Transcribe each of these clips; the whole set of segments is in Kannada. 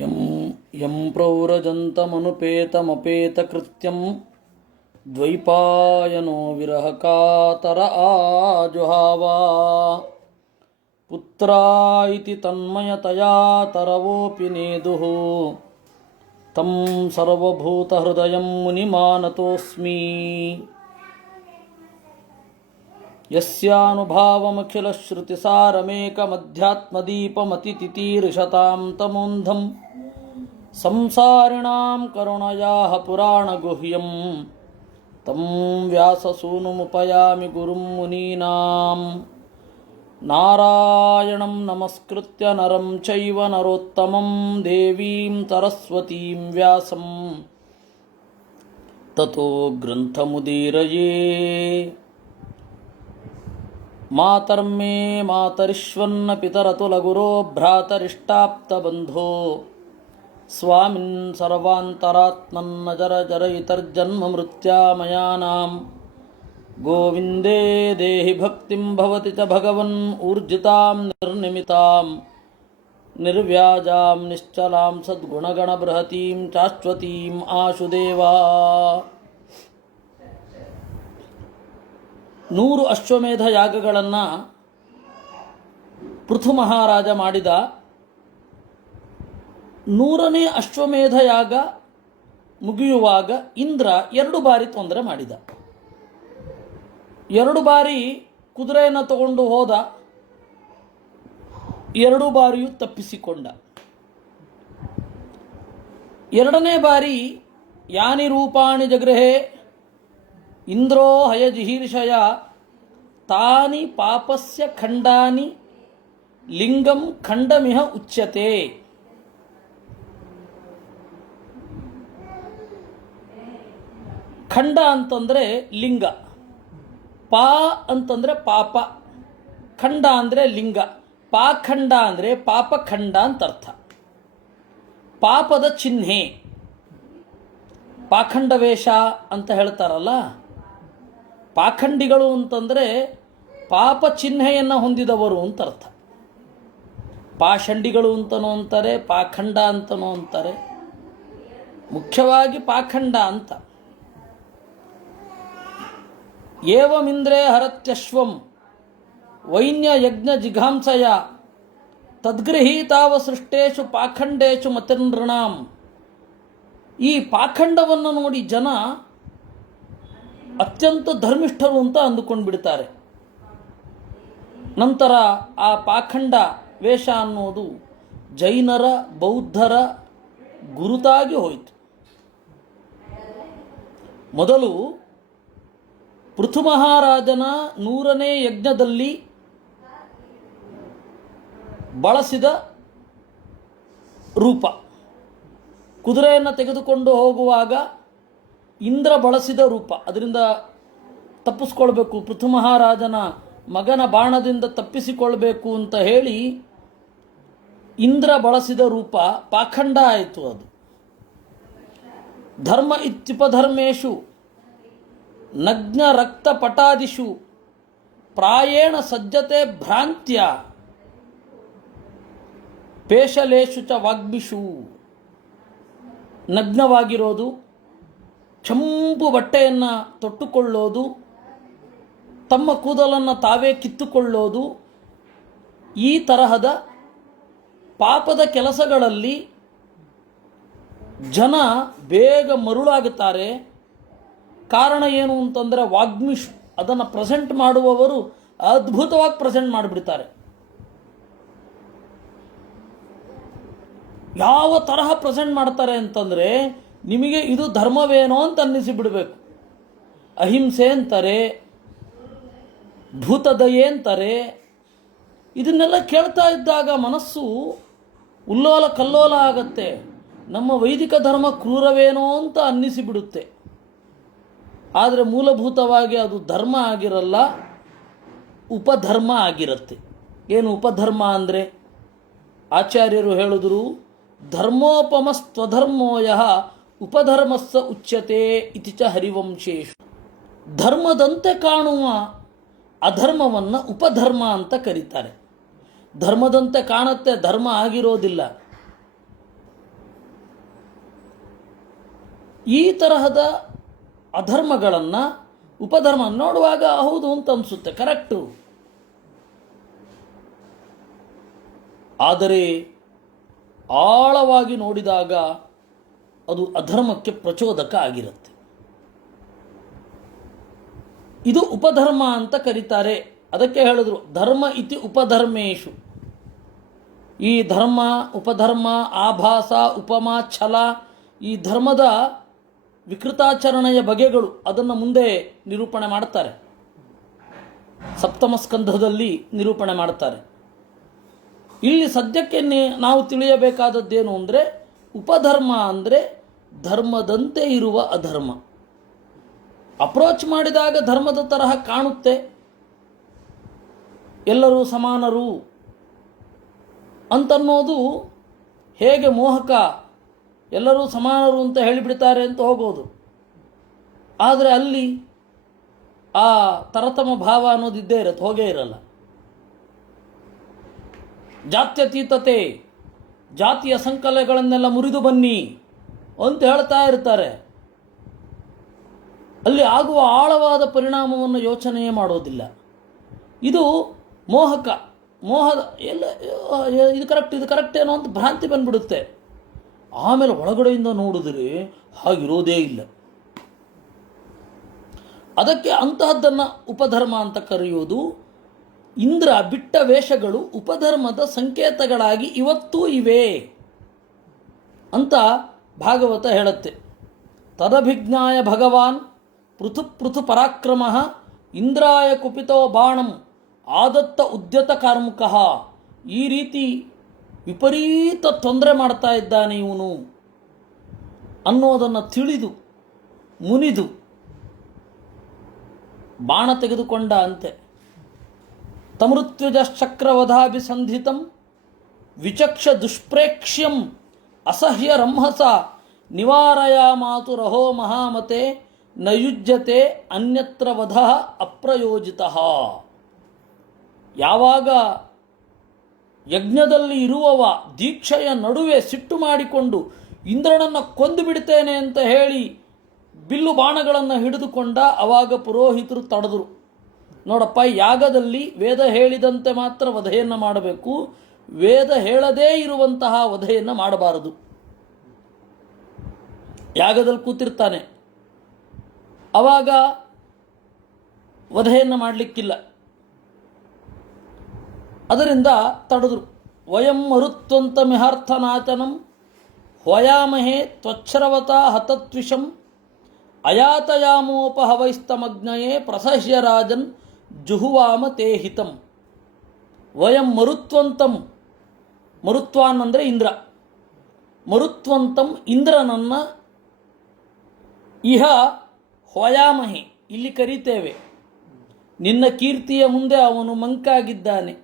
ಯಂ ಯಂ ಪ್ರವ್ರಜಂತಮನುಪೇತಮಪೇತಕೃತ್ಯಂ ದ್ವೈಪಾಯನೋ ವಿರಹಕಾತರ ಆಜುಹಾವ ಪುತ್ರಾಯಿತಿ ತನ್ಮಯತಯಾ ತರವೋಪಿ ನೇದುಃ ತಂ ಸರ್ವಭೂತಹೃದಯಂ ಮುನಿಮಾನತೋಸ್ಮಿ ಯಸ್ಯಾನುಭಾವಮಖಿಲಶ್ರುತಿಸಾರಮೇಕಮಧ್ಯಾತ್ಮದೀಪಮತಿತಿತೀರ್ಷತಾಂ ತಮೋಂಧಂ ಸಂಸಾರಿಣಾಂ ಕರುಣಯಾಃ ಪುರಾಣಗುಹ್ಯಂ ತಂ ವ್ಯಾಸಸೂನುಮುಪಯಾಮಿ ಗುರುಂ ಮುನೀನಾಂ ನಾರಾಯಣಂ ನಮಸ್ಕೃತ್ಯ ನರಂ ಚೈವ ನರೋತ್ತಮಂ ದೇವೀಂ ಸರಸ್ವತೀಂ ವ್ಯಾಸಂ ತತೋ ಗ್ರಂಥಮುದೀರಯೇ ಮಾತರ್ಮೇ ಮಾತರಿಶ್ವನ್ನ ಪಿತರತುಲಗುರೋ ಭ್ರಾತರಿಷ್ಟಾಪ್ತಬಂಧೋ ಸ್ವಾಮಿನ್ ಸರ್ವಾಂತರಾತ್ಮನ್ನ ಜರ ಜರಯಿತರ್ಜನ್ಮ ಮೃತ್ಯಾಮಯಾನಾಂ ಗೋವಿಂದೇ ದೇಹಿ ಭಕ್ತಿಂ ಭವತಿ ಚ ಭಗವನ್ ಊರ್ಜಿತಾಂ ನಿರ್ನಿಮಿತಾಂ ನಿರ್ವ್ಯಾಜಾಂ ನಿಶ್ಚಲಾಂ ಸದ್ಗುಣಗಣಬೃಹತೀಂ ಶಾಶ್ವತೀಂ ಆಶುದೇವಾ. 100 ಅಶ್ವಮೇಧ ಯಾಗಗಳನ್ನು ಪೃಥು ಮಹಾರಾಜ ಮಾಡಿದ. 100ನೇ ಅಶ್ವಮೇಧ ಯಾಗ ಮುಗಿಯುವಾಗ ಇಂದ್ರ 2 ಬಾರಿ ತೊಂದರೆ ಮಾಡಿದ. 2 ಬಾರಿ ಕುದುರೆಯನ್ನು ತಗೊಂಡು ಹೋದ, 2 ಬಾರಿಯೂ ತಪ್ಪಿಸಿಕೊಂಡ. 2ನೇ ಬಾರಿ ಯಾನಿ ರೂಪಾಣಿ ಜಗೃಹೆ ಇಂದ್ರೋ ಹಯಜಿಹೀರ್ಷಯ ತಾನಿ ಪಾಪಸ್ಯ ಖಂಡಾನಿ ಲಿಂಗಂ ಖಂಡಮಿಹ ಉಚ್ಯತೆ. ಖಂಡ ಅಂತಂದರೆ ಲಿಂಗ, ಪಾ ಅಂತಂದರೆ ಪಾಪ, ಖಂಡ ಅಂದರೆ ಲಿಂಗ. ಪಾಖಂಡ ಅಂದರೆ ಪಾಪಖಂಡ ಅಂತ ಅರ್ಥ. ಪಾಪದ ಚಿಹ್ನೆ ಪಾಖಂಡ ವೇಷ ಅಂತ ಹೇಳ್ತಾರಲ್ಲ, ಪಾಖಂಡಿಗಳು ಅಂತಂದರೆ ಪಾಪ ಚಿಹ್ನೆಯನ್ನು ಹೊಂದಿದವರು ಅಂತ ಅರ್ಥ. ಪಾಷಂಡಿಗಳು ಅಂತನೂ ಅಂತಾರೆ, ಪಾಖಂಡ ಅಂತನೂ ಅಂತಾರೆ. ಮುಖ್ಯವಾಗಿ ಪಾಖಂಡ ಅಂತ. ಏವಮಿಂದ್ರೇ ಹರತ್ಯಶ್ವಂ ವೈನ್ಯ ಯಜ್ಞ ಜಿಘಾಂಸಯ ತದ್ಗೃಹೀತಾವ ಸೃಷ್ಟೇಶು ಪಾಖಂಡೇಶು ಮತಿರ್ನೃಣಾಂ. ಈ ಪಾಖಂಡವನ್ನು ನೋಡಿ ಜನ ಅತ್ಯಂತ ಧರ್ಮಿಷ್ಠರು ಅಂತ ಅಂದುಕೊಂಡು ಬಿಡ್ತಾರೆ. ನಂತರ ಆ ಪಾಖಂಡ ವೇಷ ಅನ್ನೋದು ಜೈನರ ಬೌದ್ಧರ ಗುರುತಾಗಿ ಹೋಯಿತು. ಮೊದಲು ಪೃಥು ಮಹಾರಾಜನ 100ನೇ ಯಜ್ಞದಲ್ಲಿ ಬಳಸಿದ ರೂಪ, ಕುದುರೆಯನ್ನು ತೆಗೆದುಕೊಂಡು ಹೋಗುವಾಗ ಇಂದ್ರ ಬಳಸಿದ ರೂಪ, ಅದರಿಂದ ತಪ್ಪಿಸ್ಕೊಳ್ಬೇಕು, ಪೃಥು ಮಹಾರಾಜನ ಮಗನ ಬಾಣದಿಂದ ತಪ್ಪಿಸಿಕೊಳ್ಬೇಕು ಅಂತ ಹೇಳಿ ಇಂದ್ರ ಬಳಸಿದ ರೂಪ ಪಾಖಂಡ ಆಯಿತು. ಅದು ಧರ್ಮ ಇತ್ಯುಪಧರ್ಮೇಶು ನಗ್ನ ರಕ್ತ ಪಟಾದಿಷು ಪ್ರಾಯೇಣ ಸಜ್ಜತೆ ಭ್ರಾಂತ್ಯ ಪೇಶಲೇಶು ಚ ವಾಗ್ಮಿಷು. ನಗ್ನವಾಗಿರೋದು, ಕೆಂಪು ಬಟ್ಟೆಯನ್ನು ತೊಟ್ಟುಕೊಳ್ಳೋದು, ತಮ್ಮ ಕೂದಲನ್ನು ತಾವೇ ಕಿತ್ತುಕೊಳ್ಳೋದು, ಈ ತರಹದ ಪಾಪದ ಕೆಲಸಗಳಲ್ಲಿ ಜನ ಬೇಗ ಮರುಳಾಗುತ್ತಾರೆ. ಕಾರಣ ಏನು ಅಂತಂದರೆ ವಾಗ್ಮಿಷ್, ಅದನ್ನು ಪ್ರೆಸೆಂಟ್ ಮಾಡುವವರು ಅದ್ಭುತವಾಗಿ ಪ್ರೆಸೆಂಟ್ ಮಾಡಿಬಿಡ್ತಾರೆ. ಯಾವ ತರಹ ಪ್ರೆಸೆಂಟ್ ಮಾಡ್ತಾರೆ ಅಂತಂದರೆ ನಿಮಗೆ ಇದು ಧರ್ಮವೇನೋ ಅಂತ ಅನ್ನಿಸಿಬಿಡಬೇಕು. ಅಹಿಂಸೆ ಅಂತಾರೆ, ಭೂತದಯೆ ಅಂತಾರೆ. ಇದನ್ನೆಲ್ಲ ಕೇಳ್ತಾ ಇದ್ದಾಗ ಮನಸ್ಸು ಉಲ್ಲೋಲ ಕಲ್ಲೋಲ ಆಗತ್ತೆ. ನಮ್ಮ ವೈದಿಕ ಧರ್ಮ ಕ್ರೂರವೇನೋ ಅಂತ ಅನ್ನಿಸಿಬಿಡುತ್ತೆ. ಆದರೆ ಮೂಲಭೂತವಾಗಿ ಅದು ಧರ್ಮ ಆಗಿರಲ್ಲ, ಉಪಧರ್ಮ ಆಗಿರುತ್ತೆ. ಏನು ಉಪಧರ್ಮ ಅಂದರೆ? ಆಚಾರ್ಯರು ಹೇಳಿದ್ರು, ಧರ್ಮೋಪಮಸ್ತ್ವಧರ್ಮೋಯ ಉಪಧರ್ಮಸ್ಸ ಉಚ್ಯತೆ ಇತಿ ಚ ಹರಿವಂಶೇಶು. ಧರ್ಮದಂತೆ ಕಾಣುವ ಅಧರ್ಮವನ್ನು ಉಪಧರ್ಮ ಅಂತ ಕರೀತಾರೆ. ಧರ್ಮದಂತೆ ಕಾಣುತ್ತೆ, ಧರ್ಮ ಆಗಿರೋದಿಲ್ಲ. ಈ ತರಹದ ಅಧರ್ಮಗಳನ್ನು ಉಪಧರ್ಮ ನೋಡುವಾಗ ಹೌದು ಅಂತ ಅನಿಸುತ್ತೆ, ಕರೆಕ್ಟು. ಆದರೆ ಆಳವಾಗಿ ನೋಡಿದಾಗ ಅದು ಅಧರ್ಮಕ್ಕೆ ಪ್ರಚೋದಕ ಆಗಿರುತ್ತೆ. ಇದು ಉಪಧರ್ಮ ಅಂತ ಕರೀತಾರೆ. ಅದಕ್ಕೆ ಹೇಳಿದ್ರು ಧರ್ಮ ಇತಿ ಉಪಧರ್ಮೇಶು. ಈ ಧರ್ಮ, ಉಪಧರ್ಮ, ಆಭಾಸ, ಉಪಮ, ಛಲ, ಈ ಧರ್ಮದ ವಿಕೃತಾಚರಣೆಯ ಬಗೆಗಳು ಅದನ್ನು ಮುಂದೆ ನಿರೂಪಣೆ ಮಾಡ್ತಾರೆ. ಸಪ್ತಮ ಸ್ಕಂಧದಲ್ಲಿ ನಿರೂಪಣೆ ಮಾಡ್ತಾರೆ. ಇಲ್ಲಿ ಸದ್ಯಕ್ಕೆ ನಾವು ತಿಳಿಯಬೇಕಾದದ್ದೇನು ಅಂದರೆ, ಉಪಧರ್ಮ ಅಂದರೆ ಧರ್ಮದಂತೆ ಇರುವ ಅಧರ್ಮ. ಅಪ್ರೋಚ್ ಮಾಡಿದಾಗ ಧರ್ಮದ ತರಹ ಕಾಣುತ್ತೆ, ಎಲ್ಲರೂ ಸಮಾನರು ಅಂತನ್ನೋದು ಹೇಗೆ ಮೋಹಕ, ಎಲ್ಲರೂ ಸಮಾನರು ಅಂತ ಹೇಳಿಬಿಡ್ತಾರೆ ಅಂತ ಹೋಗೋದು. ಆದರೆ ಅಲ್ಲಿ ಆ ತರತಮ ಭಾವ ಅನ್ನೋದು ಇದ್ದೇ ಇರುತ್ತೆ, ಹೋಗೇ ಇರಲ್ಲ. ಜಾತ್ಯತೀತತೆ, ಜಾತಿಯ ಸಂಕಲಗಳನ್ನೆಲ್ಲ ಮುರಿದು ಬನ್ನಿ ಅಂತ ಹೇಳ್ತಾ ಇರ್ತಾರೆ. ಅಲ್ಲಿ ಆಗುವ ಆಳವಾದ ಪರಿಣಾಮವನ್ನು ಯೋಚನೆಯೇ ಮಾಡೋದಿಲ್ಲ. ಇದು ಮೋಹಕ, ಮೋಹದ ಎಲ್ಲ ಇದು ಕರೆಕ್ಟ್ ಏನೋ ಅಂತ ಭ್ರಾಂತಿ ಬಂದ್ಬಿಡುತ್ತೆ. ಆಮೇಲೆ ಒಳಗಡೆಯಿಂದ ನೋಡಿದ್ರೆ ಹಾಗಿರೋದೇ ಇಲ್ಲ. ಅದಕ್ಕೆ ಅಂತಹದ್ದನ್ನು ಉಪಧರ್ಮ ಅಂತ ಕರೆಯುವುದು. ಇಂದ್ರ ಬಿಟ್ಟ ವೇಷಗಳು ಉಪಧರ್ಮದ ಸಂಕೇತಗಳಾಗಿ ಇವತ್ತೂ ಇವೆ ಅಂತ ಭಾಗವತ ಹೇಳುತ್ತೆ. ತದಭಿಜ್ಞಾಯ ಭಗವಾನ್ ಪೃಥು ಪೃಥು ಪರಾಕ್ರಮ ಇಂದ್ರಾಯ ಕುಪಿತೋ ಬಾಣಂ ಆದತ್ತ ಉದ್ಯತ ಕಾರ್ಮುಕ. ಈ ರೀತಿ ವಿಪರೀತ ತೊಂದರೆ ಮಾಡ್ತಾ ಇದ್ದಾನೆ ಇವನು ಅನ್ನೋದನ್ನು ತಿಳಿದು ಮುನಿದು ಬಾಣ ತೆಗೆದುಕೊಂಡ ಅಂತೆ. ತಮೃತ್ಯುಜಶ್ಚಕ್ರವಧಾಭಿಸಂಧಿತಂ ವಿಚಕ್ಷ ದುಷ್ಪ್ರೇಕ್ಷ್ಯಂ ಅಸಹ್ಯ ರಂಹಸ ನಿವಾರಯಾಮಾತು ರಹೋ ಮಹಾಮತೆ ನಯುಜ್ಯತೆ ಅನ್ಯತ್ರ ವಧ ಅಪ್ರಯೋಜಿತಃ. ಯಾವಾಗ ಯಜ್ಞದಲ್ಲಿ ಇರುವವ ದೀಕ್ಷೆಯ ನಡುವೆ ಸಿಟ್ಟು ಮಾಡಿಕೊಂಡು ಇಂದ್ರನನ್ನು ಕೊಂದು ಬಿಡ್ತೇನೆ ಅಂತ ಹೇಳಿ ಬಿಲ್ಲು ಬಾಣಗಳನ್ನು ಹಿಡಿದುಕೊಂಡ, ಅವಾಗ ಪುರೋಹಿತರು ತಡೆದರು. ನೋಡಪ್ಪ, ಯಾಗದಲ್ಲಿ ವೇದ ಹೇಳಿದಂತೆ ಮಾತ್ರ ವಧೆಯನ್ನು ಮಾಡಬೇಕು, ವೇದ ಹೇಳದೇ ಇರುವಂತಹ ವಧೆಯನ್ನು ಮಾಡಬಾರದು. ಯಾಗದಲ್ಲಿ ಕೂತಿರ್ತಾನೆ, ಅವಾಗ ವಧೆಯನ್ನು ಮಾಡಲಿಕ್ಕಿಲ್ಲ. ಅದರಿಂದ ತಡೆದ್ರು. ವಯಂ ಮರುತ್ವಂತ ಮಿಹಾರ್ಥನಾಚನಂ ಹೊಯಾಮಹೇ ತ್ವಚ್ಛ್ರವತ ಹತತ್ವಿಷಂ ಅಯಾತಯಾಮೋಪಹವೈಸ್ತಮಗ್ನಯೇ ಪ್ರಸಹ್ಯ ರಾಜನ್ ಜುಹುವಾಮ ತೇ ಹಿತಂ. ವಯಂ ಮರುತ್ವಂತಂ, ಮರುತ್ವಾನ್ ಅಂದರೆ ಇಂದ್ರ, ಮರುತ್ವಂತಂ ಇಂದ್ರನನ್ನು ಇಹ ಹೊಯಾಮಹೆ ಇಲ್ಲಿ ಕರೀತೇವೆ. ನಿನ್ನ ಕೀರ್ತಿಯ ಮುಂದೆ ಅವನು ಮಂಕಾಗಿದ್ದಾನೆ,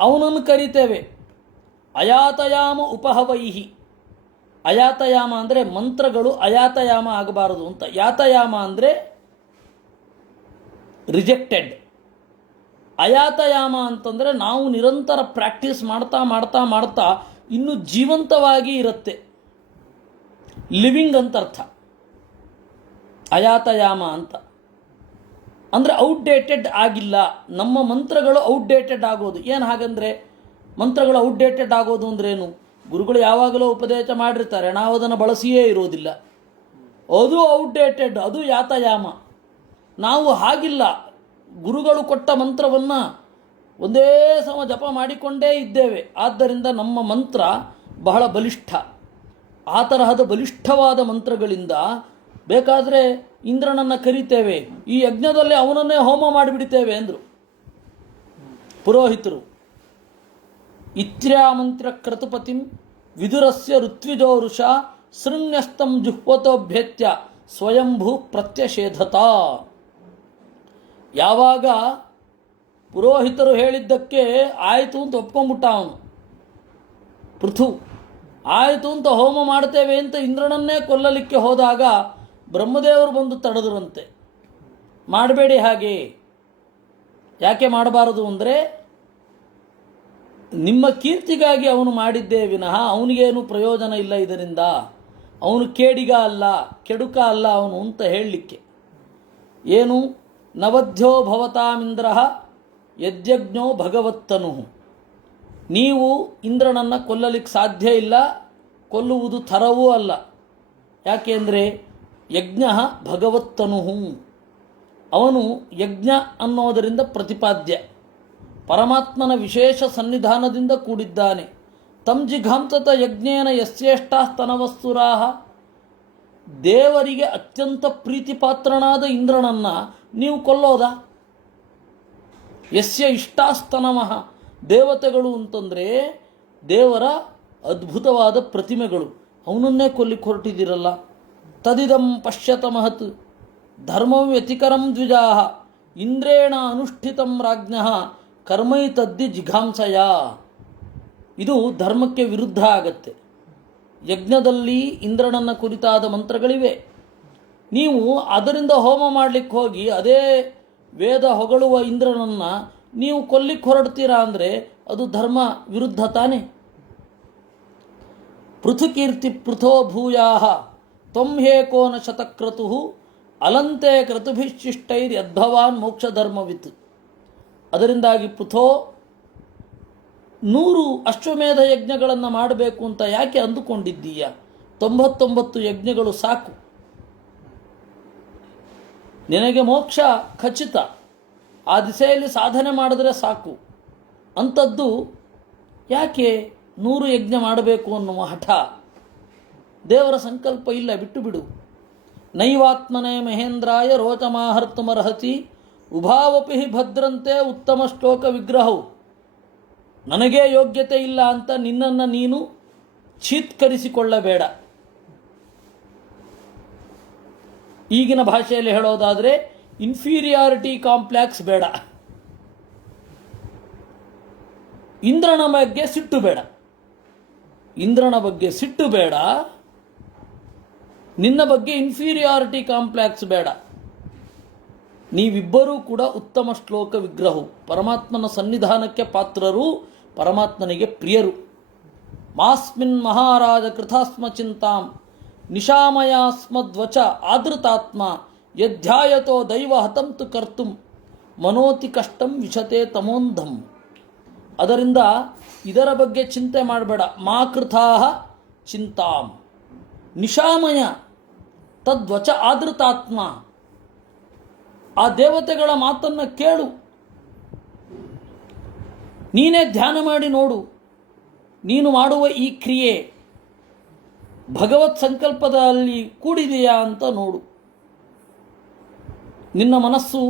ಅವನನ್ನು ಕರೀತೇವೆ. ಅಯಾತಯಾಮ ಉಪಹವೈಹಿ, ಅಯಾತಯಾಮ ಅಂದರೆ ಮಂತ್ರಗಳು ಅಯಾತಯಾಮ ಆಗಬಾರದು ಅಂತ. ಯಾತಯಾಮ ಅಂದರೆ ರಿಜೆಕ್ಟೆಡ್. ಅಯಾತಯಾಮ ಅಂತಂದರೆ ನಾವು ನಿರಂತರ ಪ್ರಾಕ್ಟೀಸ್ ಮಾಡ್ತಾ ಮಾಡ್ತಾ ಮಾಡ್ತಾ ಇನ್ನೂ ಜೀವಂತವಾಗಿ ಇರುತ್ತೆ, ಲಿವಿಂಗ್ ಅಂತ ಅರ್ಥ ಅಯಾತಯಾಮ ಅಂತ. ಅಂದರೆ ಔಟ್ಡೇಟೆಡ್ ಆಗಿಲ್ಲ. ನಮ್ಮ ಮಂತ್ರಗಳು ಔಟ್ಡೇಟೆಡ್ ಆಗೋದು. ಏನು ಹಾಗಂದರೆ ಮಂತ್ರಗಳು ಔಟ್ಡೇಟೆಡ್ ಆಗೋದು ಅಂದ್ರೇನು? ಗುರುಗಳು ಯಾವಾಗಲೂ ಉಪದೇಶ ಮಾಡಿರ್ತಾರೆ, ನಾವು ಅದನ್ನು ಬಳಸಿಯೇ ಇರೋದಿಲ್ಲ, ಅದು ಔಟ್ಡೇಟೆಡ್, ಅದು ಯಾತಯಾಮ. ನಾವು ಹಾಗಿಲ್ಲ. ಗುರುಗಳು ಕೊಟ್ಟ ಮಂತ್ರವನ್ನು ಒಂದೇ ಸಮ ಜಪ ಮಾಡಿಕೊಂಡೇ ಇದ್ದೇವೆ. ಆದ್ದರಿಂದ ನಮ್ಮ ಮಂತ್ರ ಬಹಳ ಬಲಿಷ್ಠ. ಆ ತರಹದ ಬಲಿಷ್ಠವಾದ ಮಂತ್ರಗಳಿಂದ ಬೇಕಾದರೆ ಇಂದ್ರನನ್ನು ಕರೀತೇವೆ, ಈ ಯಜ್ಞದಲ್ಲಿ ಅವನನ್ನೇ ಹೋಮ ಮಾಡಿಬಿಡ್ತೇವೆ ಅಂದರು ಪುರೋಹಿತರು. ಇತ್ರ್ಯಾಮಂತ್ರ ಕ್ರತುಪತಿಂ ವಿದುರಸ್ಯ ಋತ್ವಿಜೋರುಷ ಶೃಂಗಸ್ತಂ ಜುಹ್ವತೋಭ್ಯತ್ಯ ಸ್ವಯಂಭೂ ಪ್ರತ್ಯಷೇಧತ. ಯಾವಾಗ ಪುರೋಹಿತರು ಹೇಳಿದ್ದಕ್ಕೆ ಆಯಿತು ಅಂತ ಒಪ್ಕೊಂಡ್ಬಿಟ್ಟ ಅವನು ಪೃಥು. ಆಯಿತು ಅಂತ ಹೋಮ ಮಾಡ್ತೇವೆ ಅಂತ ಇಂದ್ರನನ್ನೇ ಕೊಲ್ಲಲಿಕ್ಕೆ ಹೋದಾಗ ಬ್ರಹ್ಮದೇವರು ಬಂದು ತಡೆದರಂತೆ. ಮಾಡಬೇಡಿ ಹಾಗೆ. ಯಾಕೆ ಮಾಡಬಾರದು ಅಂದರೆ, ನಿಮ್ಮ ಕೀರ್ತಿಗಾಗಿ ಅವನು ಮಾಡಿದ್ದೇ ವಿನಃ ಅವನಿಗೇನು ಪ್ರಯೋಜನ ಇಲ್ಲ ಇದರಿಂದ. ಅವನು ಕೇಡಿಗ ಅಲ್ಲ, ಕೆಡುಕ ಅಲ್ಲ ಅವನು ಅಂತ ಹೇಳಲಿಕ್ಕೆ. ಏನು? ನವಧ್ಯ ಭವತಾಮಿಂದ್ರ ಯಜ್ಞೋ ಭಗವತ್ತನು. ನೀವು ಇಂದ್ರನನ್ನು ಕೊಲ್ಲಲಿಕ್ಕೆ ಸಾಧ್ಯ ಇಲ್ಲ, ಕೊಲ್ಲುವುದು ಥರವೂ ಅಲ್ಲ. ಯಾಕೆಂದರೆ ಯಜ್ಞ ಭಗವತ್ತನು, ಅವನು ಯಜ್ಞ ಅನ್ನೋದರಿಂದ ಪ್ರತಿಪಾದ್ಯ, ಪರಮಾತ್ಮನ ವಿಶೇಷ ಸನ್ನಿಧಾನದಿಂದ ಕೂಡಿದ್ದಾನೆ. ತಂ ಜಿಘಾಂಸತ ಯಜ್ಞೇನ ಯಸ್ಯೇಷ್ಟಾಸ್ತನವಸ್ತುರಾಹ. ದೇವರಿಗೆ ಅತ್ಯಂತ ಪ್ರೀತಿಪಾತ್ರನಾದ ಇಂದ್ರನನ್ನು ನೀವು ಕೊಲ್ಲೋದ? ಯಸ್ಯ ಇಷ್ಟಾಸ್ತನಮಃ, ದೇವತೆಗಳು ಅಂತಂದರೆ ದೇವರ ಅದ್ಭುತವಾದ ಪ್ರತಿಮೆಗಳು, ಅವನನ್ನೇ ಕೊಲ್ಲಿಕ್ಕೆ ಹೊರಟಿದ್ದೀರಲ್ಲ. ತದಿದಂ ಪಶ್ಯತ ಮಹತ್ ಧರ್ಮಂ ವ್ಯತಿಕರಂ ದ್ವಿಜಾಹ ಇಂದ್ರೇಣ ಅನುಷ್ಠಿತಂ ರಾಜ್ಞಃ ಕರ್ಮೈತದ್ದಿ ಜಿಘಾಂಸಯ. ಇದು ಧರ್ಮಕ್ಕೆ ವಿರುದ್ಧ ಆಗತ್ತೆ. ಯಜ್ಞದಲ್ಲಿ ಇಂದ್ರನನ್ನು ಕುರಿತಾದ ಮಂತ್ರಗಳಿವೆ. ನೀವು ಅದರಿಂದ ಹೋಮ ಮಾಡಲಿಕ್ಕೆ ಹೋಗಿ ಅದೇ ವೇದ ಹೊಗಳುವ ಇಂದ್ರನನ್ನು ನೀವು ಕೊಲ್ಲಿಕ್ಕೆ ಹೊರಡ್ತೀರಾ ಅಂದರೆ ಅದು ಧರ್ಮ ವಿರುದ್ಧ ತಾನೆ. ಪೃಥುಕೀರ್ತಿ ಪೃಥೋ ಭೂಯಾಹ ತ್ವಂ ಹೇಕೋನ ಶತಕ್ರತು ಅಲಂತೆ ಕ್ರತುಭಿಶಿಷ್ಟೈರ್ಯದ್ಭವಾನ್ ಮೋಕ್ಷ ಧರ್ಮವಿತ್. ಅದರಿಂದಾಗಿ ಪೃಥೋ 100 ಅಶ್ವಮೇಧ ಯಜ್ಞಗಳನ್ನು ಮಾಡಬೇಕು ಅಂತ ಯಾಕೆ ಅಂದುಕೊಂಡಿದ್ದೀಯ? 99 ಯಜ್ಞಗಳು ಸಾಕು, ನಿನಗೆ ಮೋಕ್ಷ ಖಚಿತ, ಆ ದಿಸೆಯಲ್ಲಿ ಸಾಧನೆ ಮಾಡಿದ್ರೆ ಸಾಕು. ಅಂಥದ್ದು ಯಾಕೆ 100 ಯಜ್ಞ ಮಾಡಬೇಕು ಅನ್ನುವ ಹಠ? ದೇವರ ಸಂಕಲ್ಪ ಇಲ್ಲ, ಬಿಟ್ಟು ಬಿಡು. ನೈವಾತ್ಮನೇ ಮಹೇಂದ್ರಾಯ ರೋಚಮಾಹರ್ತುಮರ್ಹತಿ ಉಭಾವಪಿ ಭದ್ರಂತೆ ಉತ್ತಮ ಶ್ಲೋಕ ವಿಗ್ರಹವು. ನನಗೇ ಯೋಗ್ಯತೆ ಇಲ್ಲ ಅಂತ ನಿನ್ನನ್ನು ನೀನು ಚೀತ್ಕರಿಸಿಕೊಳ್ಳಬೇಡ. ಈಗಿನ ಭಾಷೆಯಲ್ಲಿ ಹೇಳೋದಾದರೆ ಇನ್ಫೀರಿಯಾರಿಟಿ ಕಾಂಪ್ಲೆಕ್ಸ್ ಬೇಡ. ಇಂದ್ರನ ಬಗ್ಗೆ ಸಿಟ್ಟು ಬೇಡ, ಇಂದ್ರನ ಬಗ್ಗೆ ಸಿಟ್ಟು ಬೇಡ, ನಿನ್ನ ಬಗ್ಗೆ ಇನ್ಫೀರಿಯಾರಿಟಿ ಕಾಂಪ್ಲೆಕ್ಸ್ ಬೇಡ. ನೀವಿಬ್ಬರೂ ಕೂಡ ಉತ್ತಮ ಶ್ಲೋಕ ವಿಗ್ರಹವು, ಪರಮಾತ್ಮನ ಸನ್ನಿಧಾನಕ್ಕೆ ಪಾತ್ರರು, ಪರಮಾತ್ಮನಿಗೆ ಪ್ರಿಯರು. ಮಾಸ್ಮಿನ್ ಮಹಾರಾಜ ಕೃತಾಸ್ಮ ಚಿಂತಾಂ ನಿಶಾಮಯಾಸ್ಮದ್ವಚ ಆದೃತಾತ್ಮ ಯಧ್ಯಾಯತೋ ದೈವ ಹತಂತು ಕರ್ತುಂ ಮನೋತಿ ಕಷ್ಟಂ ವಿಶತೆ ತಮೋಂಧಂ. ಅದರಿಂದ ಇದರ ಬಗ್ಗೆ ಚಿಂತೆ ಮಾಡಬೇಡ. ಮಾ ಕೃತಾಹ ಚಿಂತಾಂ ನಿಶಾಮಯ ತದ್ವಚ ಆದೃತಾತ್ಮ. ಆ ದೇವತೆಗಳ ಮಾತನ್ನು ಕೇಳು, ನೀನೇ ಧ್ಯಾನ ಮಾಡಿ ನೋಡು. ನೀನು ಮಾಡುವ ಈ ಕ್ರಿಯೆ ಭಗವತ್ ಸಂಕಲ್ಪದಲ್ಲಿ ಕೂಡಿದೆಯಾ ಅಂತ ನೋಡು. ನಿನ್ನ ಮನಸ್ಸು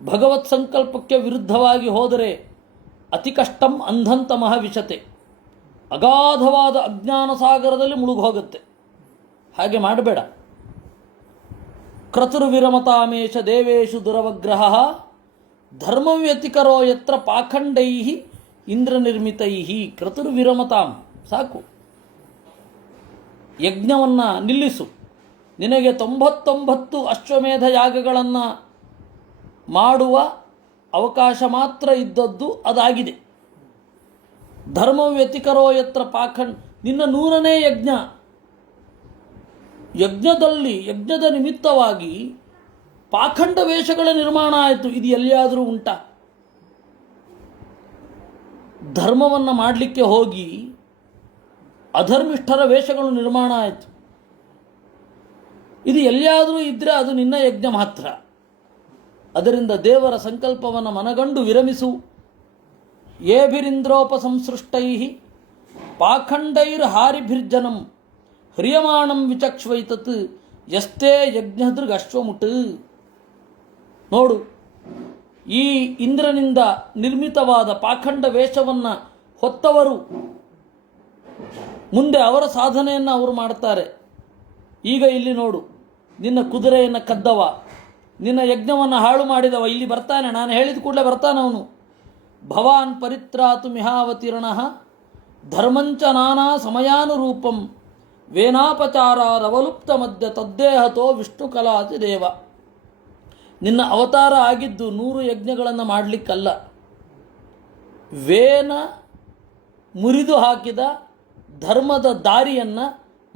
ಭಗವತ್ ಸಂಕಲ್ಪಕ್ಕೆ ವಿರುದ್ಧವಾಗಿ ಹೋದರೆ ಅತಿ ಕಷ್ಟಂ ಅಂಧಂತಮಃ ವಿಶತೆ, ಅಗಾಧವಾದ ಅಜ್ಞಾನ ಸಾಗರದಲ್ಲಿ ಮುಳುಗೋಗುತ್ತೆ. ಹಾಗೆ ಮಾಡಬೇಡ. ಕ್ರತುರ್ವಿರಮತಾಮೇಶ ದೇವೇಶು ದುರವಗ್ರಹ ಧರ್ಮವ್ಯತಿಕರೋ ಯತ್ರ ಪಾಖಂಡೈ ಇಂದ್ರ ನಿರ್ಮಿತೈ. ಕ್ರತುರ್ವಿರಮತಾಂ, ಸಾಕು, ಯಜ್ಞವನ್ನು ನಿಲ್ಲಿಸು. ನಿನಗೆ 99 ಅಶ್ವಮೇಧ ಯಾಗಗಳನ್ನು ಮಾಡುವ ಅವಕಾಶ ಮಾತ್ರ ಇದ್ದದ್ದು ಅದಾಗಿದೆ. ಧರ್ಮವ್ಯತಿಕರೋ ಯತ್ರ ಪಾಖಂಡ್, ನಿನ್ನ 100ನೇ ಯಜ್ಞ. ಯಜ್ಞದ ನಿಮಿತ್ತವಾಗಿ ಪಾಖಂಡ ವೇಷಗಳ ನಿರ್ಮಾಣ ಆಯಿತು. ಇದು ಎಲ್ಲಿಯಾದರೂ ಉಂಟಾ? ಧರ್ಮವನ್ನು ಮಾಡಲಿಕ್ಕೆ ಹೋಗಿ ಅಧರ್ಮಿಷ್ಠರ ವೇಷಗಳು ನಿರ್ಮಾಣ ಆಯಿತು. ಇದು ಎಲ್ಲಿಯಾದರೂ ಇದ್ದರೆ ಅದು ನಿನ್ನ ಯಜ್ಞ ಮಾತ್ರ. ಅದರಿಂದ ದೇವರ ಸಂಕಲ್ಪವನ್ನು ಮನಗಂಡು ವಿರಮಿಸು. ಏಭಿರಿಂದ್ರೋಪಸಂಸೃಷ್ಟೈ ಪಾಖಂಡೈರ್ಹಾರಿಭಿರ್ಜನಂ ಹ್ರಿಯಮಾಣಂ ವಿಚಕ್ಷ್ವೈತತ್ ಯಸ್ತೇ ಯಜ್ಞದೃಗಶ್ವಮುಟ್. ನೋಡು, ಈ ಇಂದ್ರನಿಂದ ನಿರ್ಮಿತವಾದ ಪಾಖಂಡ ವೇಷವನ್ನು ಹೊತ್ತವರು ಮುಂದೆ ಅವರ ಸಾಧನೆಯನ್ನು ಅವರು ಮಾಡ್ತಾರೆ. ಈಗ ಇಲ್ಲಿ ನೋಡು, ನಿನ್ನ ಕುದುರೆಯನ್ನು ಕದ್ದವ, ನಿನ್ನ ಯಜ್ಞವನ್ನು ಹಾಳು ಮಾಡಿದವ ಇಲ್ಲಿ ಬರ್ತಾನೆ. ನಾನು ಹೇಳಿದ ಕೂಡಲೇ ಬರ್ತಾನೆ ಅವನು. ಭವಾನ್ ಪರಿತ್ರಾತು ಮಿಹಾವತೀರ್ಣಃ ಧರ್ಮಂಚ ನಾನಾ ಸಮಯಾನುರೂಪಂ ವೇನಾಪಚಾರಾರವಲುಪ್ತ ಮಧ್ಯ ತದ್ದೇಹತೋ ವಿಷ್ಣು ಕಲಾತಿ ದೇವ. ನಿನ್ನ ಅವತಾರ ಆಗಿದ್ದು 100 ಯಜ್ಞಗಳನ್ನು ಮಾಡಲಿಕ್ಕಲ್ಲ, ವೇನ ಮುರಿದು ಹಾಕಿದ ಧರ್ಮದ ದಾರಿಯನ್ನು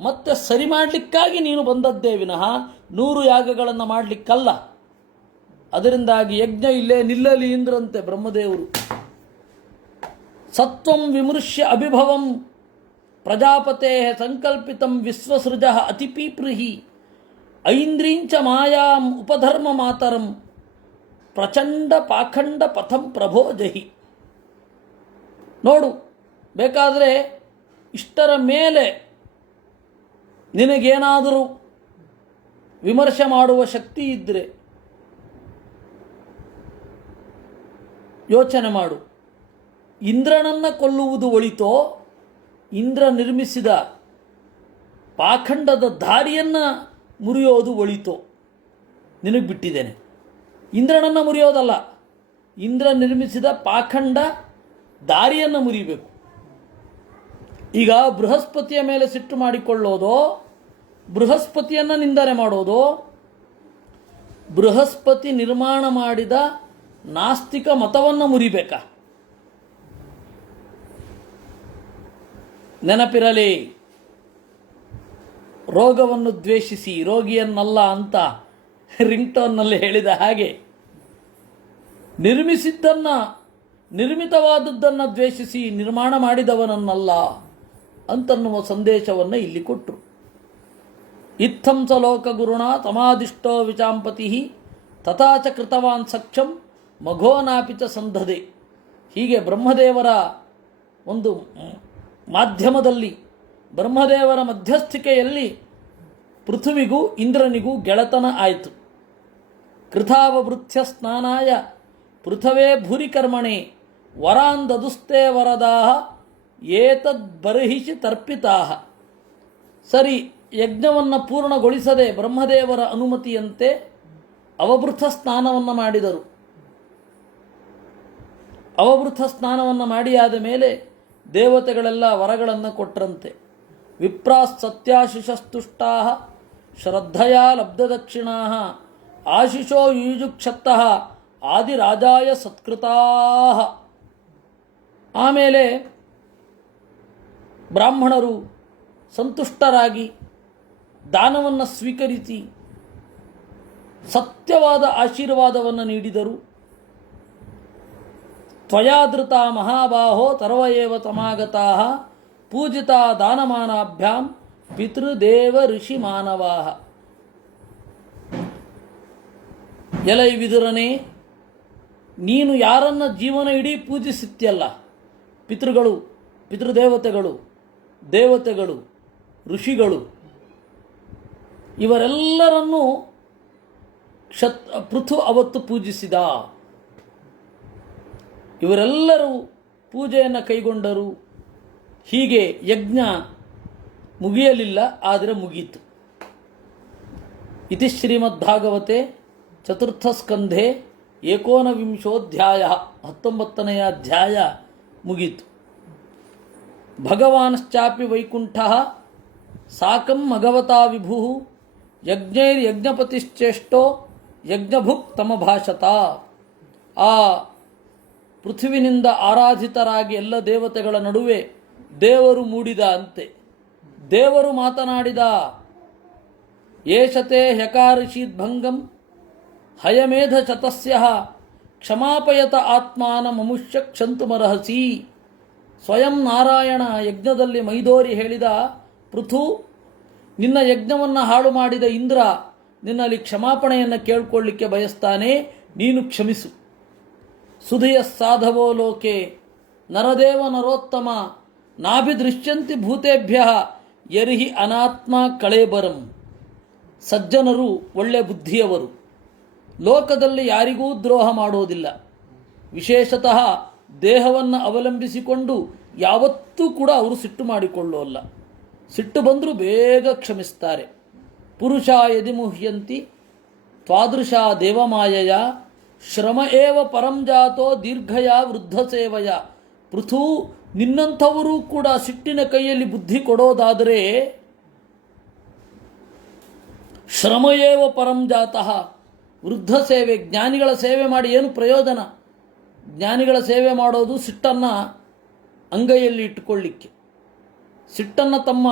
ಮತ್ತೆ ಸರಿ ಮಾಡಲಿಕ್ಕಾಗಿ ನೀನು ಬಂದದ್ದೇ ವಿನಃ 100 ಯಾಗಗಳನ್ನು ಮಾಡಲಿಕ್ಕಲ್ಲ. ಅದರಿಂದಾಗಿ ಯಜ್ಞ ಇಲ್ಲೇ ನಿಲ್ಲಲಿ ಇಂದ್ರಂತೆ ಬ್ರಹ್ಮದೇವರು. ಸತ್ವಂ ವಿಮೃಶ್ಯ ಅಭಿಭವಂ ಪ್ರಜಾಪತೆ ಸಂಕಲ್ಪಿತಂ ವಿಶ್ವಸೃಜ ಅತಿಪೀಪೃಹಿ ಐಂದ್ರೀಂಚ ಮಾಯಾಂ ಉಪಧರ್ಮ ಮಾತರಂ ಪ್ರಚಂಡ ಪಾಖಂಡ ಪಥಂ ಪ್ರಭೋ ಜಹಿ. ನೋಡು, ಬೇಕಾದರೆ ಇಷ್ಟರ ಮೇಲೆ ನಿನಗೇನಾದರೂ ವಿಮರ್ಶೆ ಮಾಡುವ ಶಕ್ತಿ ಇದ್ದರೆ ಯೋಚನೆ ಮಾಡು. ಇಂದ್ರನನ್ನು ಕೊಲ್ಲುವುದು ಒಳಿತೋ, ಇಂದ್ರ ನಿರ್ಮಿಸಿದ ಪಾಖಂಡದ ದಾರಿಯನ್ನು ಮುರಿಯೋದು ಒಳಿತೋ? ನಿನಗೆ ಬಿಟ್ಟಿದ್ದೇನೆ. ಇಂದ್ರನನ್ನು ಮುರಿಯೋದಲ್ಲ, ಇಂದ್ರ ನಿರ್ಮಿಸಿದ ಪಾಖಂಡ ದಾರಿಯನ್ನು ಮುರಿಬೇಕು. ಈಗ ಬೃಹಸ್ಪತಿಯ ಮೇಲೆ ಸಿಟ್ಟು ಮಾಡಿಕೊಳ್ಳೋದೋ, ಬೃಹಸ್ಪತಿಯನ್ನು ನಿಂದನೆ ಮಾಡೋದೋ, ಬೃಹಸ್ಪತಿ ನಿರ್ಮಾಣ ಮಾಡಿದ ನಾಸ್ತಿಕ ಮತವನ್ನು ಮುರಿಬೇಕಾ? ನೆನಪಿರಲಿ, ರೋಗವನ್ನು ದ್ವೇಷಿಸಿ ರೋಗಿಯನ್ನಲ್ಲ ಅಂತ ರಿಂಗ್ಟೋನ್ನಲ್ಲಿ ಹೇಳಿದ ಹಾಗೆ ನಿರ್ಮಿತವಾದದ್ದನ್ನು ದ್ವೇಷಿಸಿ ನಿರ್ಮಾಣ ಮಾಡಿದವನನ್ನಲ್ಲ ಅಂತನ್ನುವ ಸಂದೇಶವನ್ನು ಇಲ್ಲಿ ಕೊಟ್ಟರು. ಇತ್ತಂಸ ಲೋಕ ಗುರುಣ ತಮಾದಿಷ್ಟೋ ವಿಚಾಂಪತಿ ತಥಾಚ ಕೃತವಾನ್ ಸಕ್ಷಂ ಮಘೋನಾಪಿಚ ಸಂಧದೆ. ಹೀಗೆ ಬ್ರಹ್ಮದೇವರ ಒಂದು ಮಾಧ್ಯಮದಲ್ಲಿ, ಬ್ರಹ್ಮದೇವರ ಮಧ್ಯಸ್ಥಿಕೆಯಲ್ಲಿ ಪೃಥ್ವಿಗೂ ಇಂದ್ರನಿಗೂ ಗೆಳೆತನ ಆಯಿತು. ಕೃತಾವಭೃತ್ಯ ಸ್ನಾನಾಯ ಪೃಥವೇ ಭೂರಿ ಕರ್ಮಣೆ ವರಾಂದದುಸ್ತೆ ವರದಾಹ ಏತದ್ಬರ್ಹಿಷಿ ತರ್ಪಿತಾಹ. ಸರಿ, ಯಜ್ಞವನ್ನು ಪೂರ್ಣಗೊಳಿಸದೆ ಬ್ರಹ್ಮದೇವರ ಅನುಮತಿಯಂತೆ ಅವಭೃತ ಸ್ನಾನವನ್ನು ಮಾಡಿದರು. ಅವಭೃತ ಸ್ನಾನವನ್ನು ಮಾಡಿಯಾದ ಮೇಲೆ ದೇವತೆಗಳೆಲ್ಲ ವರಗಳನ್ನು ಕೊಟ್ಟರಂತೆ. ವಿಪ್ರಾಸ್ ಸತ್ಯಾಶಿಷಸ್ತುಷ್ಟಾ ಶ್ರದ್ಧೆಯ ಲಬ್ಧದಕ್ಷಿಣಾ ಆಶಿಷೋ ಯುಯುಕ್ಷತ್ತಃ ಆದಿರಾಜಾಯ ಸತ್ಕೃತಾ. ಆಮೇಲೆ ಬ್ರಾಹ್ಮಣರು ಸಂತುಷ್ಟರಾಗಿ ದಾನವನ್ನು ಸ್ವೀಕರಿಸಿ ಸತ್ಯವಾದ ಆಶೀರ್ವಾದವನ್ನು ನೀಡಿದರು. ತ್ವಯಾದೃತ ಮಹಾಬಾಹೋ ತರ್ವಯೇವ ತಮಾಗತಾ ಪೂಜಿತ ದಾನಮಾನಾಭ್ಯಾಂ ಪಿತೃದೇವ ಋಷಿ ಮಾನವಾ. ಎಲೈ ವಿದುರನೇ, ನೀನು ಯಾರನ್ನ ಜೀವನ ಇಡೀ ಪೂಜಿಸುತ್ತಿಯಲ್ಲ, ಪಿತೃಗಳು, ಪಿತೃದೇವತೆಗಳು, ದೇವತೆಗಳು, ಋಷಿಗಳು, ಇವರೆಲ್ಲರನ್ನೂ ಪೃಥು ಅವತ್ತು ಪೂಜಿಸಿದ. ಇವರೆಲ್ಲರೂ ಪೂಜೆಯನ್ನು ಕೈಗೊಂಡರು. ಹೀಗೆ ಯಜ್ಞ ಮುಗಿಯಲಿಲ್ಲ, ಆದರೆ ಮುಗೀತು. ಇತಿ ಶ್ರೀಮದ್ಭಾಗವತೆ ಚತುರ್ಥ ಸ್ಕಂಧೆ 19 19ನೇ ಅಧ್ಯಾಯ ಮುಗೀತು. ಭಗವಾನ್ಶ್ಚಾಪಿ ವೈಕುಂಠಃ ಸಾಕಂ ಮಗವತಾ ವಿಭು ಯಜ್ಞೈರ್ಯಜ್ಞಪತಿಶ್ಚೇಷ್ಟೋ ಯಜ್ಞಭುಕ್ ತಮಭಾಷತ. ಆ ಪೃಥ್ವಿನಿಂದ ಆರಾಧಿತರಾಗಿ ಎಲ್ಲ ದೇವತೆಗಳ ನಡುವೆ ದೇವರು ಮೂಡಿದ ಅಂತೆ. ದೇವರು ಮಾತನಾಡಿದ, ಏಷತೆ ಹ್ಯಕಾರಿಷೀದ್ಭಂಗಂ ಹಯಮೇಧ ಚತಸ್ಯ ಕ್ಷಮಾಪಯತ ಆತ್ಮಾನ ಮಮುಷ್ಯ ಕ್ಷಂತುಮರ್ಹಸಿ. ಸ್ವಯಂ ನಾರಾಯಣ ಯಜ್ಞದಲ್ಲಿ ಮೈದೋರಿ ಹೇಳಿದ, ಪೃಥು, ನಿನ್ನ ಯಜ್ಞವನ್ನು ಹಾಳು ಮಾಡಿದ ಇಂದ್ರ ನಿನ್ನಲ್ಲಿ ಕ್ಷಮಾಪಣೆಯನ್ನು ಕೇಳಿಕೊಳ್ಳಿಕ್ಕೆ ಬಯಸ್ತಾನೆ, ನೀನು ಕ್ಷಮಿಸು. ಸುಧಿಯ ಸಾಧವೋ ಲೋಕೆ ನರದೇವ ನರೋತ್ತಮ ನಾಭಿದೃಶ್ಯಂತಿ ಭೂತೇಭ್ಯ ಯರ್ಹಿ ಅನಾತ್ಮ ಕಳೇಬರಂ. ಸಜ್ಜನರು ಒಳ್ಳೆ ಬುದ್ಧಿಯವರು, ಲೋಕದಲ್ಲಿ ಯಾರಿಗೂ ದ್ರೋಹ ಮಾಡೋದಿಲ್ಲ. ವಿಶೇಷತಃ ದೇಹವನ್ನು ಅವಲಂಬಿಸಿಕೊಂಡು ಯಾವತ್ತೂ ಕೂಡ ಅವರು ಸಿಟ್ಟು ಮಾಡಿಕೊಳ್ಳೋಲ್ಲ. ಸಿಟ್ಟು ಬಂದರೂ ಬೇಗ ಕ್ಷಮಿಸ್ತಾರೆ. ಪುರುಷ ಯದಿ ಮುಹ್ಯಂತಿ ತ್ವಾದೃಶ ದೇವಮಾಯಯ ಶ್ರಮ ಏವ ಪರಂಜಾತೋ ದೀರ್ಘಯ ವೃದ್ಧ ಸೇವಯ. ಪೃಥು, ನಿನ್ನಂಥವರು ಕೂಡ ಸಿಟ್ಟಿನ ಕೈಯಲ್ಲಿ ಬುದ್ಧಿ ಕೊಡೋದಾದರೆ ಶ್ರಮ ಏವ ಪರಂಜಾತಃ ವೃದ್ಧ ಸೇವೆ, ಜ್ಞಾನಿಗಳ ಸೇವೆ ಮಾಡಿ ಏನು ಪ್ರಯೋಜನ? ಜ್ಞಾನಿಗಳ ಸೇವೆ ಮಾಡೋದು ಸಿಟ್ಟನ್ನು ಅಂಗೈಯಲ್ಲಿ ಇಟ್ಟುಕೊಳ್ಳಿಕ್ಕೆ, ಸಿಟ್ಟನ್ನು ತಮ್ಮ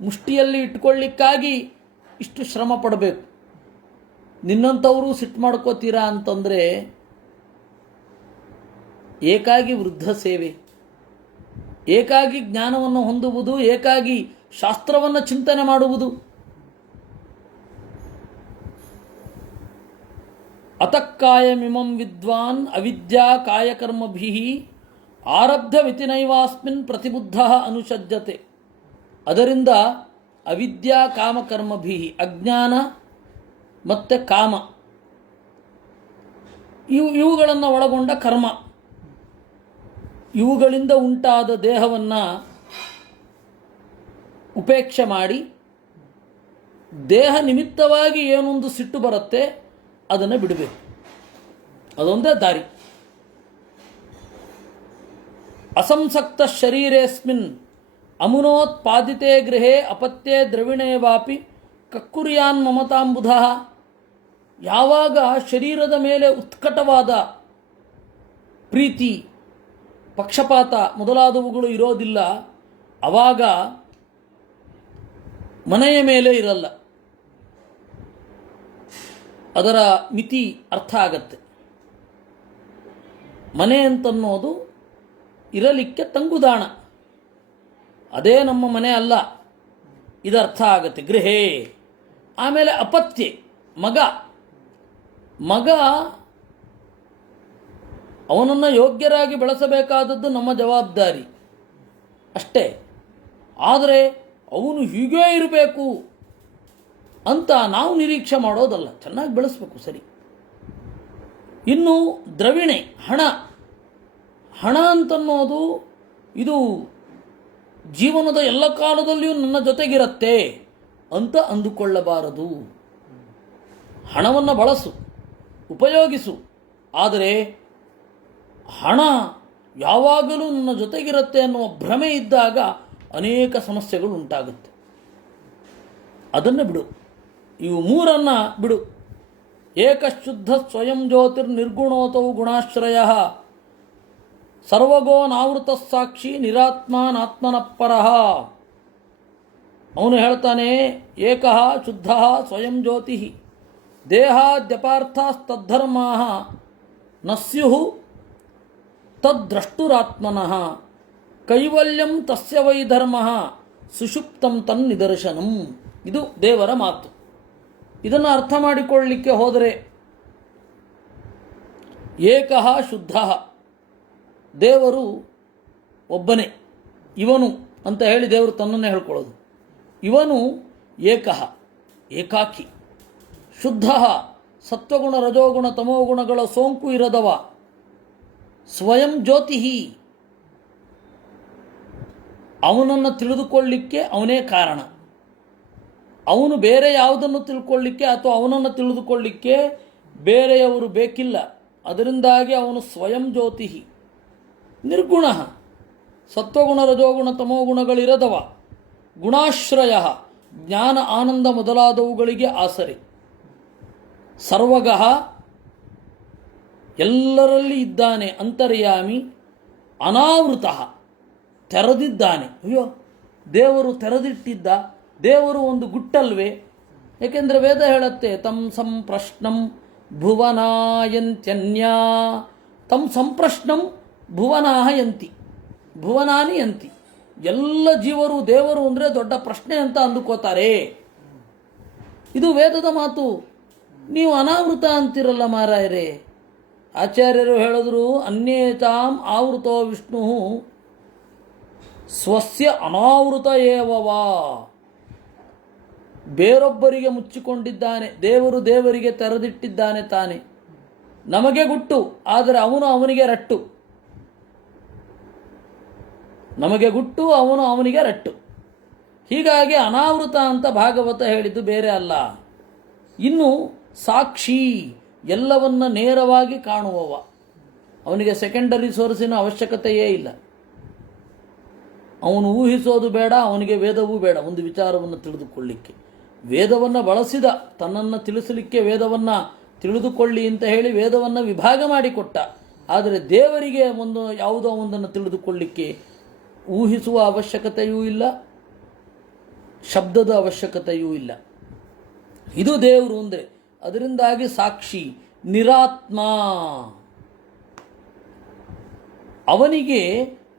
ಮುಷ್ಟಿಯಲ್ಲಿ ಇಟ್ಕೊಳ್ಳಿಕ್ಕಾಗಿ ಇಷ್ಟು ಶ್ರಮ ಪಡಬೇಕು. ನಿನ್ನಂಥವರು ಸಿಟ್ಟು ಮಾಡ್ಕೋತೀರಾ ಅಂತಂದರೆ ಏಕಾಗಿ ವೃದ್ಧ ಸೇವೆ, ಏಕಾಗಿ ಜ್ಞಾನವನ್ನು ಹೊಂದುವುದು, ಏಕಾಗಿ ಶಾಸ್ತ್ರವನ್ನು ಚಿಂತನೆ ಮಾಡುವುದು. ಅತಕ್ಕಾಯಮಿಮಂ ವಿದ್ವಾನ್ ಅವಿದ್ಯಾ ಕಾಯಕರ್ಮಭಿ ಆರಬ್ಧ ವಿತಿನೈವಾಸ್ಮಿನ್ ಪ್ರತಿಬುದ್ಧ ಅನುಷಜ್ಯತೆ. ಅದರಿಂದ ಅವಿದ್ಯಾ ಕಾಮಕರ್ಮಭಿ, ಅಜ್ಞಾನ ಮತ್ತು ಕಾಮ ಇವುಗಳನ್ನು ಒಳಗೊಂಡ ಕರ್ಮ, ಇವುಗಳಿಂದ ಉಂಟಾದ ದೇಹವನ್ನು ಉಪೇಕ್ಷೆ ಮಾಡಿ ದೇಹ ನಿಮಿತ್ತವಾಗಿ ಏನೊಂದು ಸಿಟ್ಟು ಬರುತ್ತೆ ಅದನ್ನು ಬಿಡಬೇಕು. ಅದೊಂದೇ ದಾರಿ. ಅಸಂಸಕ್ತ ಶರೀರೇಸ್ಮಿನ್ ಅಮುನೋತ್ಪಾದಿತೆ ಗೃಹೇ ಅಪತ್ಯೆ ದ್ರವಿಣೇ ವಾಪಿ ಕಕ್ಕುರ್ಯಾನ್ ಮಮತಾಂಬುಧ. ಯಾವಾಗ ಶರೀರದ ಮೇಲೆ ಉತ್ಕಟವಾದ ಪ್ರೀತಿ, ಪಕ್ಷಪಾತ ಮೊದಲಾದವುಗಳು ಇರೋದಿಲ್ಲ, ಆವಾಗ ಮನೆಯ ಮೇಲೆ ಇರಲ್ಲ. ಅದರ ಮಿತಿ ಅರ್ಥ ಆಗತ್ತೆ. ಮನೆ ಅಂತನ್ನೋದು ಇರಲಿಕ್ಕೆ ತಂಗುದಾಣ, ಅದೇ ನಮ್ಮ ಮನೆ ಅಲ್ಲ, ಇದರ್ಥ ಆಗತ್ತೆ. ಗೃಹೇ. ಆಮೇಲೆ ಅಪತ್ಯೆ, ಮಗ ಅವನನ್ನು ಯೋಗ್ಯರಾಗಿ ಬೆಳೆಸಬೇಕಾದದ್ದು ನಮ್ಮ ಜವಾಬ್ದಾರಿ ಅಷ್ಟೇ. ಆದರೆ ಅವನು ಹೀಗೇ ಇರಬೇಕು ಅಂತ ನಾವು ನಿರೀಕ್ಷೆ ಮಾಡೋದಲ್ಲ, ಚೆನ್ನಾಗಿ ಬೆಳೆಸಬೇಕು, ಸರಿ. ಇನ್ನು ದ್ರವಿಣೆ, ಹಣ ಅಂತನ್ನೋದು ಇದು ಜೀವನದ ಎಲ್ಲ ಕಾಲದಲ್ಲಿಯೂ ನನ್ನ ಜೊತೆಗಿರುತ್ತೆ ಅಂತ ಅಂದುಕೊಳ್ಳಬಾರದು. ಹಣವನ್ನು ಬಳಸು, ಉಪಯೋಗಿಸು, ಆದರೆ ಹಣ ಯಾವಾಗಲೂ ನನ್ನ ಜೊತೆಗಿರುತ್ತೆ ಅನ್ನುವ ಭ್ರಮೆ ಇದ್ದಾಗ ಅನೇಕ ಸಮಸ್ಯೆಗಳು ಉಂಟಾಗುತ್ತೆ. ಅದನ್ನು ಬಿಡು. ಇವು ಮೂರನ್ನು ಬಿಡು. ಏಕಶುದ್ಧ ಸ್ವಯಂ ಜ್ಯೋತಿರ್ ನಿರ್ಗುಣೋತವು ಗುಣಾಶ್ರಯ ಸರ್ವಗೋ ನಾವೃತ ಸಾಕ್ಷಿ ನಿರಾತ್ಮಾನಾತ್ಮನಪ್ಪರಃ. ಅವನು ಹೇಳ್ತಾನೆ, ಏಕಃ ಶುದ್ಧ ಸ್ವಯಂ ಜ್ಯೋತಿ ದೇಹಾದ್ಯಪಾರ್ಥಸ್ತದ್ಧರ್ಮಾ ನ ಸ್ಯುಃ ತದ್ದ್ರಷ್ಟುರಾತ್ಮನಃ ಕೈವಲ್ಯಂ ತಸ್ಯ ವೈ ಧರ್ಮಃ ಸುಷುಪ್ತಂ ತನ್ನಿದರ್ಶನಂ. ಇದು ದೇವರ ಮಾತು. ಇದನ್ನು ಅರ್ಥ ಮಾಡಿಕೊಳ್ಳಲಿಕ್ಕೆ ಹೋದರೆ ಏಕಃ ಶುದ್ಧ, ದೇವರು ಒಬ್ಬನೇ, ಇವನು ಅಂತ ಹೇಳಿ ದೇವರು ತನ್ನನ್ನೇ ಹೇಳ್ಕೊಳ್ಳೋದು. ಇವನು ಏಕಃ, ಏಕಾಕಿ. ಶುದ್ಧ, ಸತ್ವಗುಣ ರಜೋಗುಣ ತಮೋಗುಣಗಳ ಸೋಂಕು ಇರದವ. ಸ್ವಯಂ ಜ್ಯೋತಿ, ಅವನನ್ನು ತಿಳಿದುಕೊಳ್ಳಿಕ್ಕೆ ಅವನೇ ಕಾರಣ. ಅವನು ಬೇರೆ ಯಾವುದನ್ನು ತಿಳ್ಕೊಳ್ಳಿಕ್ಕೆ ಅಥವಾ ಅವನನ್ನು ತಿಳಿದುಕೊಳ್ಳಿಕ್ಕೆ ಬೇರೆಯವರು ಬೇಕಿಲ್ಲ. ಅದರಿಂದಾಗಿ ಅವನು ಸ್ವಯಂ ಜ್ಯೋತಿ. ನಿರ್ಗುಣ, ಸತ್ವಗುಣ ರಜೋಗುಣ ತಮೋಗುಣಗಳಿರದವ. ಗುಣಾಶ್ರಯ, ಜ್ಞಾನ ಆನಂದ ಮೊದಲಾದವುಗಳಿಗೆ ಆಸರೆ. ಸರ್ವಗಃ, ಎಲ್ಲರಲ್ಲಿ ಇದ್ದಾನೆ, ಅಂತರ್ಯಾಮಿ. ಅನಾವೃತ, ತೆರೆದಿದ್ದಾನೆ. ಅಯ್ಯೋ, ದೇವರು ತೆರೆದಿಟ್ಟಿದ್ದ, ದೇವರು ಒಂದು ಗುಟ್ಟಲ್ವೇ? ಏಕೆಂದರೆ ವೇದ ಹೇಳುತ್ತೆ, ತಂ ಸಂಪ್ರಶ್ನಂ ಭುವನಾಯಂತ್ಯನ್ಯಾ. ತಂ ಸಂಪ್ರಶ್ನಂ ಭುವನಾಹ ಯಂತಿ, ಭುವನಾನಿ ಯಂತಿ. ಎಲ್ಲ ಜೀವರು ದೇವರು ಅಂದರೆ ದೊಡ್ಡ ಪ್ರಶ್ನೆ ಅಂತ ಅಂದುಕೋತಾರೆ. ಇದು ವೇದದ ಮಾತು. ನೀವು ಅನಾವೃತ ಅಂತಿರಲ್ಲ ಮಾರಾಯರೇ. ಆಚಾರ್ಯರು ಹೇಳಿದ್ರು, ಅನ್ಯೇತಾಂ ಆವೃತೋ ವಿಷ್ಣು ಸ್ವಸ್ಯ ಅನಾವೃತ ಏವವಾ. ಬೇರೊಬ್ಬರಿಗೆ ಮುಚ್ಚಿಕೊಂಡಿದ್ದಾನೆ, ದೇವರು ದೇವರಿಗೆ ತೆರೆದಿಟ್ಟಿದ್ದಾನೆ ತಾನೆ. ನಮಗೆ ಗುಟ್ಟು, ಆದರೆ ಅವನು ಅವನಿಗೆ ರಟ್ಟು. ನಮಗೆ ಗುಟ್ಟು, ಅವನು ಅವನಿಗೆ ರಟ್ಟು. ಹೀಗಾಗಿ ಅನಾವೃತ ಅಂತ ಭಾಗವತ ಹೇಳಿದ್ದು ಬೇರೆ ಅಲ್ಲ. ಇನ್ನು ಸಾಕ್ಷಿ, ಎಲ್ಲವನ್ನ ನೇರವಾಗಿ ಕಾಣುವವ. ಅವನಿಗೆ ಸೆಕೆಂಡರಿ ಸೋರ್ಸಿನ ಅವಶ್ಯಕತೆಯೇ ಇಲ್ಲ. ಅವನು ಊಹಿಸೋದು ಬೇಡ, ಅವನಿಗೆ ವೇದವೂ ಬೇಡ ಒಂದು ವಿಚಾರವನ್ನು ತಿಳಿದುಕೊಳ್ಳಿಕ್ಕೆ. ವೇದವನ್ನು ಬಳಸಿದ, ತನ್ನನ್ನು ತಿಳಿಸಲಿಕ್ಕೆ ವೇದವನ್ನು ತಿಳಿದುಕೊಳ್ಳಿ ಅಂತ ಹೇಳಿ ವೇದವನ್ನು ವಿಭಾಗ ಮಾಡಿಕೊಟ್ಟ. ಆದರೆ ದೇವರಿಗೆ ಒಂದು ಯಾವುದೋ ಒಂದನ್ನು ತಿಳಿದುಕೊಳ್ಳಿಕ್ಕೆ ಊಹಿಸುವ ಅವಶ್ಯಕತೆಯೂ ಇಲ್ಲ, ಶಬ್ದದ ಅವಶ್ಯಕತೆಯೂ ಇಲ್ಲ. ಇದು ದೇವರು ಅಂದರೆ. ಅದರಿಂದಾಗಿ ಸಾಕ್ಷಿ ನಿರಾತ್ಮ. ಅವನಿಗೆ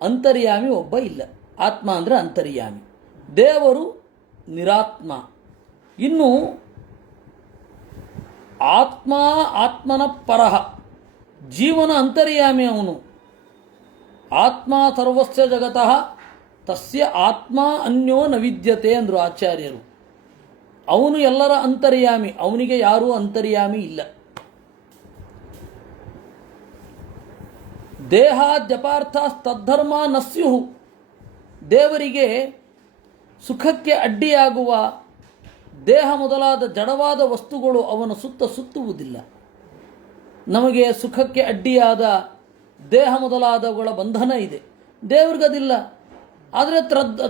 ಅಂತರ್ಯಾಮಿ ಒಬ್ಬ ಇಲ್ಲ. ಆತ್ಮ ಅಂದರೆ ಅಂತರ್ಯಾಮಿ, ದೇವರು ನಿರಾತ್ಮ. ಇನ್ನು ಆತ್ಮ ಆತ್ಮನ ಪರಹ, ಜೀವನ ಅಂತರ್ಯಾಮಿ ಅವನು. ಆತ್ಮ ಸರ್ವಸ್ಯ ಜಗತಃ ತಸ್ಯ ಆತ್ಮ ಅನ್ಯೋ ನ ವಿದ್ಯತೆ ಅಂದರು ಆಚಾರ್ಯರು. ಅವನು ಎಲ್ಲರ ಅಂತರ್ಯಾಮಿ, ಅವನಿಗೆ ಯಾರೂ ಅಂತರ್ಯಾಮಿ ಇಲ್ಲ. ದೇಹಾದ್ಯಪಾರ್ಥ ತದ್ಧರ್ಮ ನ ಸ್ಯುಃ. ದೇವರಿಗೆ ಸುಖಕ್ಕೆ ಅಡ್ಡಿಯಾಗುವ ದೇಹ ಮೊದಲಾದ ಜಡವಾದ ವಸ್ತುಗಳು ಅವನ ಸುತ್ತುವುದಿಲ್ಲ. ನಮಗೆ ಸುಖಕ್ಕೆ ಅಡ್ಡಿಯಾದ ದೇಹ ಮೊದಲಾದವುಗಳ ಬಂಧನ ಇದೆ, ದೇವ್ರಿಗದಿಲ್ಲ. ಆದರೆ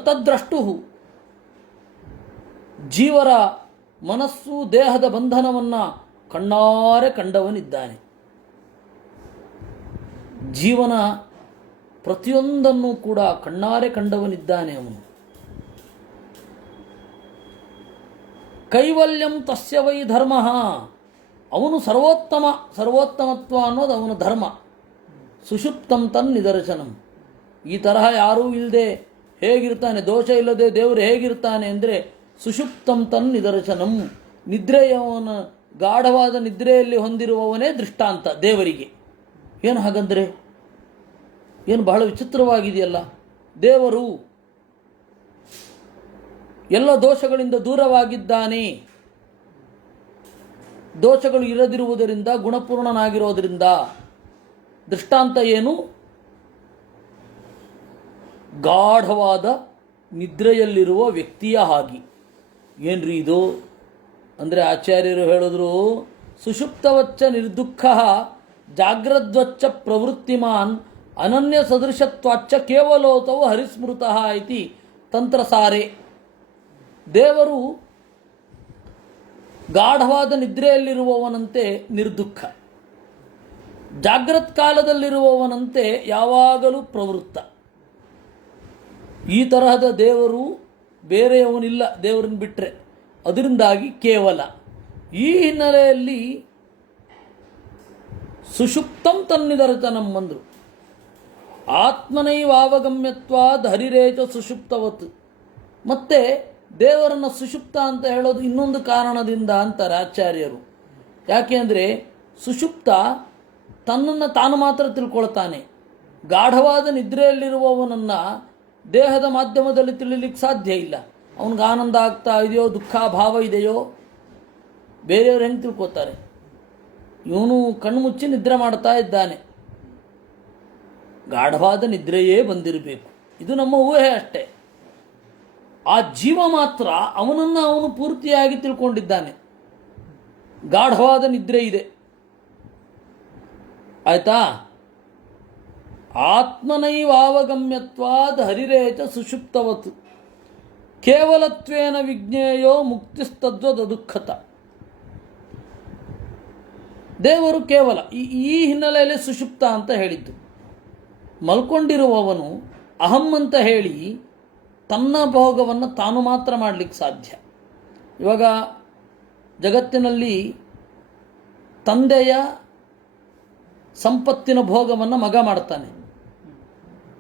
ತದ್ದ್ರಷ್ಟು, ಜೀವರ ಮನಸ್ಸು ದೇಹದ ಬಂಧನವನ್ನು ಕಣ್ಣಾರೆ ಕಂಡವನಿದ್ದಾನೆ. ಜೀವನ ಪ್ರತಿಯೊಂದನ್ನು ಕೂಡ ಕಣ್ಣಾರೆ ಕಂಡವನಿದ್ದಾನೆ ಅವನು. ಕೈವಲ್ಯಂ ತಸ್ಯ ವೈ ಧರ್ಮ. ಅವನು ಸರ್ವೋತ್ತಮತ್ವ ಅನ್ನೋದು ಅವನ ಧರ್ಮ. ಸುಷುಪ್ತಂ ತನ್ ನಿದರ್ಶನಂ. ಈ ತರಹ ಯಾರೂ ಇಲ್ಲದೆ ಹೇಗಿರ್ತಾನೆ, ದೋಷ ಇಲ್ಲದೆ ದೇವರು ಹೇಗಿರ್ತಾನೆ ಅಂದರೆ ಸುಷುಪ್ತಂ ತನ್ ನಿದರ್ಶನಂ. ನಿದ್ರೆಯವನ ಗಾಢವಾದ ನಿದ್ರೆಯಲ್ಲಿ ಹೊಂದಿರುವವನೇ ದೃಷ್ಟಾಂತ ದೇವರಿಗೆ. ಏನು ಹಾಗಂದ್ರೆ ಏನು ಬಹಳ ವಿಚಿತ್ರವಾಗಿದೆಯಲ್ಲ. ದೇವರು ಎಲ್ಲ ದೋಷಗಳಿಂದ ದೂರವಾಗಿದ್ದಾನೆ. ದೋಷಗಳು ಇರದಿರುವುದರಿಂದ, ಗುಣಪೂರ್ಣನಾಗಿರೋದರಿಂದ. ದೃಷ್ಟಾಂತ ಏನು? ಗಾಢವಾದ ನಿದ್ರೆಯಲ್ಲಿರುವ ವ್ಯಕ್ತಿಯ ಹಾಗೆ. ಏನ್ರಿ ಇದು ಅಂದರೆ ಆಚಾರ್ಯರು ಹೇಳಿದ್ರು, ಸುಷುಪ್ತವಚ್ಚ ನಿರ್ದುಃಖ ಜಾಗ್ರದ್ವಚ್ಚ ಪ್ರವೃತ್ತಿಮಾನ್ ಅನನ್ಯ ಸದೃಶತ್ವಾಚ್ಚ ಕೇವಲೋತವು ಹರಿಸ್ಮೃತಃ ಇತಿ ತಂತ್ರಸಾರೆ. ದೇವರು ಗಾಢವಾದ ನಿದ್ರೆಯಲ್ಲಿರುವವನಂತೆ ನಿರ್ದುಃಖ, ಜಾಗ್ರತ್ ಕಾಲದಲ್ಲಿರುವವನಂತೆ ಯಾವಾಗಲೂ ಪ್ರವೃತ್ತ. ಈ ತರಹದ ದೇವರು ಬೇರೆಯವನಿಲ್ಲ ದೇವರನ್ನು ಬಿಟ್ಟರೆ. ಅದರಿಂದಾಗಿ ಕೇವಲ. ಈ ಹಿನ್ನೆಲೆಯಲ್ಲಿ ಸುಷುಪ್ತಂ ತನ್ನಿದರ್ಶನಂ ಅಂದರು. ಆತ್ಮನೈವಾವಗಮ್ಯತ್ವಾದ್ ಹರಿರೇಚ ಸುಷುಪ್ತವತ್. ಮತ್ತೆ ದೇವರನ್ನು ಸುಷುಪ್ತ ಅಂತ ಹೇಳೋದು ಇನ್ನೊಂದು ಕಾರಣದಿಂದ ಅಂತಾರೆ ಆಚಾರ್ಯರು. ಯಾಕೆ ಅಂದರೆ ಸುಷುಪ್ತ ತನ್ನನ್ನು ತಾನು ಮಾತ್ರ ತಿಳ್ಕೊಳ್ತಾನೆ. ಗಾಢವಾದ ನಿದ್ರೆಯಲ್ಲಿರುವವನನ್ನು ದೇಹದ ಮಾಧ್ಯಮದಲ್ಲಿ ತಿಳಿಲಿಕ್ಕೆ ಸಾಧ್ಯ ಇಲ್ಲ. ಅವನಿಗೆ ಆನಂದ ಆಗ್ತಾ ಇದೆಯೋ, ದುಃಖ ಭಾವ ಇದೆಯೋ, ಬೇರೆಯವರು ಹೆಂಗೆ ತಿಳ್ಕೊತಾರೆ? ಇವನು ಕಣ್ಣು ಮುಚ್ಚಿ ನಿದ್ರೆ ಮಾಡ್ತಾ ಇದ್ದಾನೆ, ಗಾಢವಾದ ನಿದ್ರೆಯೇ ಬಂದಿರಬೇಕು. ಇದು ನಮ್ಮ ಊಹೆ ಅಷ್ಟೇ. ಆ ಜೀವ ಮಾತ್ರ ಅವನನ್ನು ಅವನು ಪೂರ್ತಿಯಾಗಿ ತಿಳ್ಕೊಂಡಿದ್ದಾನೆ. ಗಾಢವಾದ ನಿದ್ರೆ ಇದೆ, ಆಯ್ತಾ? ಆತ್ಮನೈವಾವಗಮ್ಯತ್ವಾದ್ ಹರಿರೇಚ ಸುಷುಪ್ತವತ್ ಕೇವಲತ್ವೇನ ವಿಜ್ಞೇಯೋ ಮುಕ್ತಿಸ್ತದ್ವದ ದುಃಖತ. ದೇವರು ಕೇವಲ. ಈ ಹಿನ್ನೆಲೆಯಲ್ಲಿ ಸುಷುಪ್ತ ಅಂತ ಹೇಳಿದ್ದು. ಮಲ್ಕೊಂಡಿರುವವನು ಅಹಂ ಅಂತ ಹೇಳಿ ತನ್ನ ಭೋಗವನ್ನು ತಾನು ಮಾತ್ರ ಮಾಡಲಿಕ್ಕೆ ಸಾಧ್ಯ. ಇವಾಗ ಜಗತ್ತಿನಲ್ಲಿ ತಂದೆಯ ಸಂಪತ್ತಿನ ಭೋಗವನ್ನು ಮಗ ಮಾಡ್ತಾನೆ,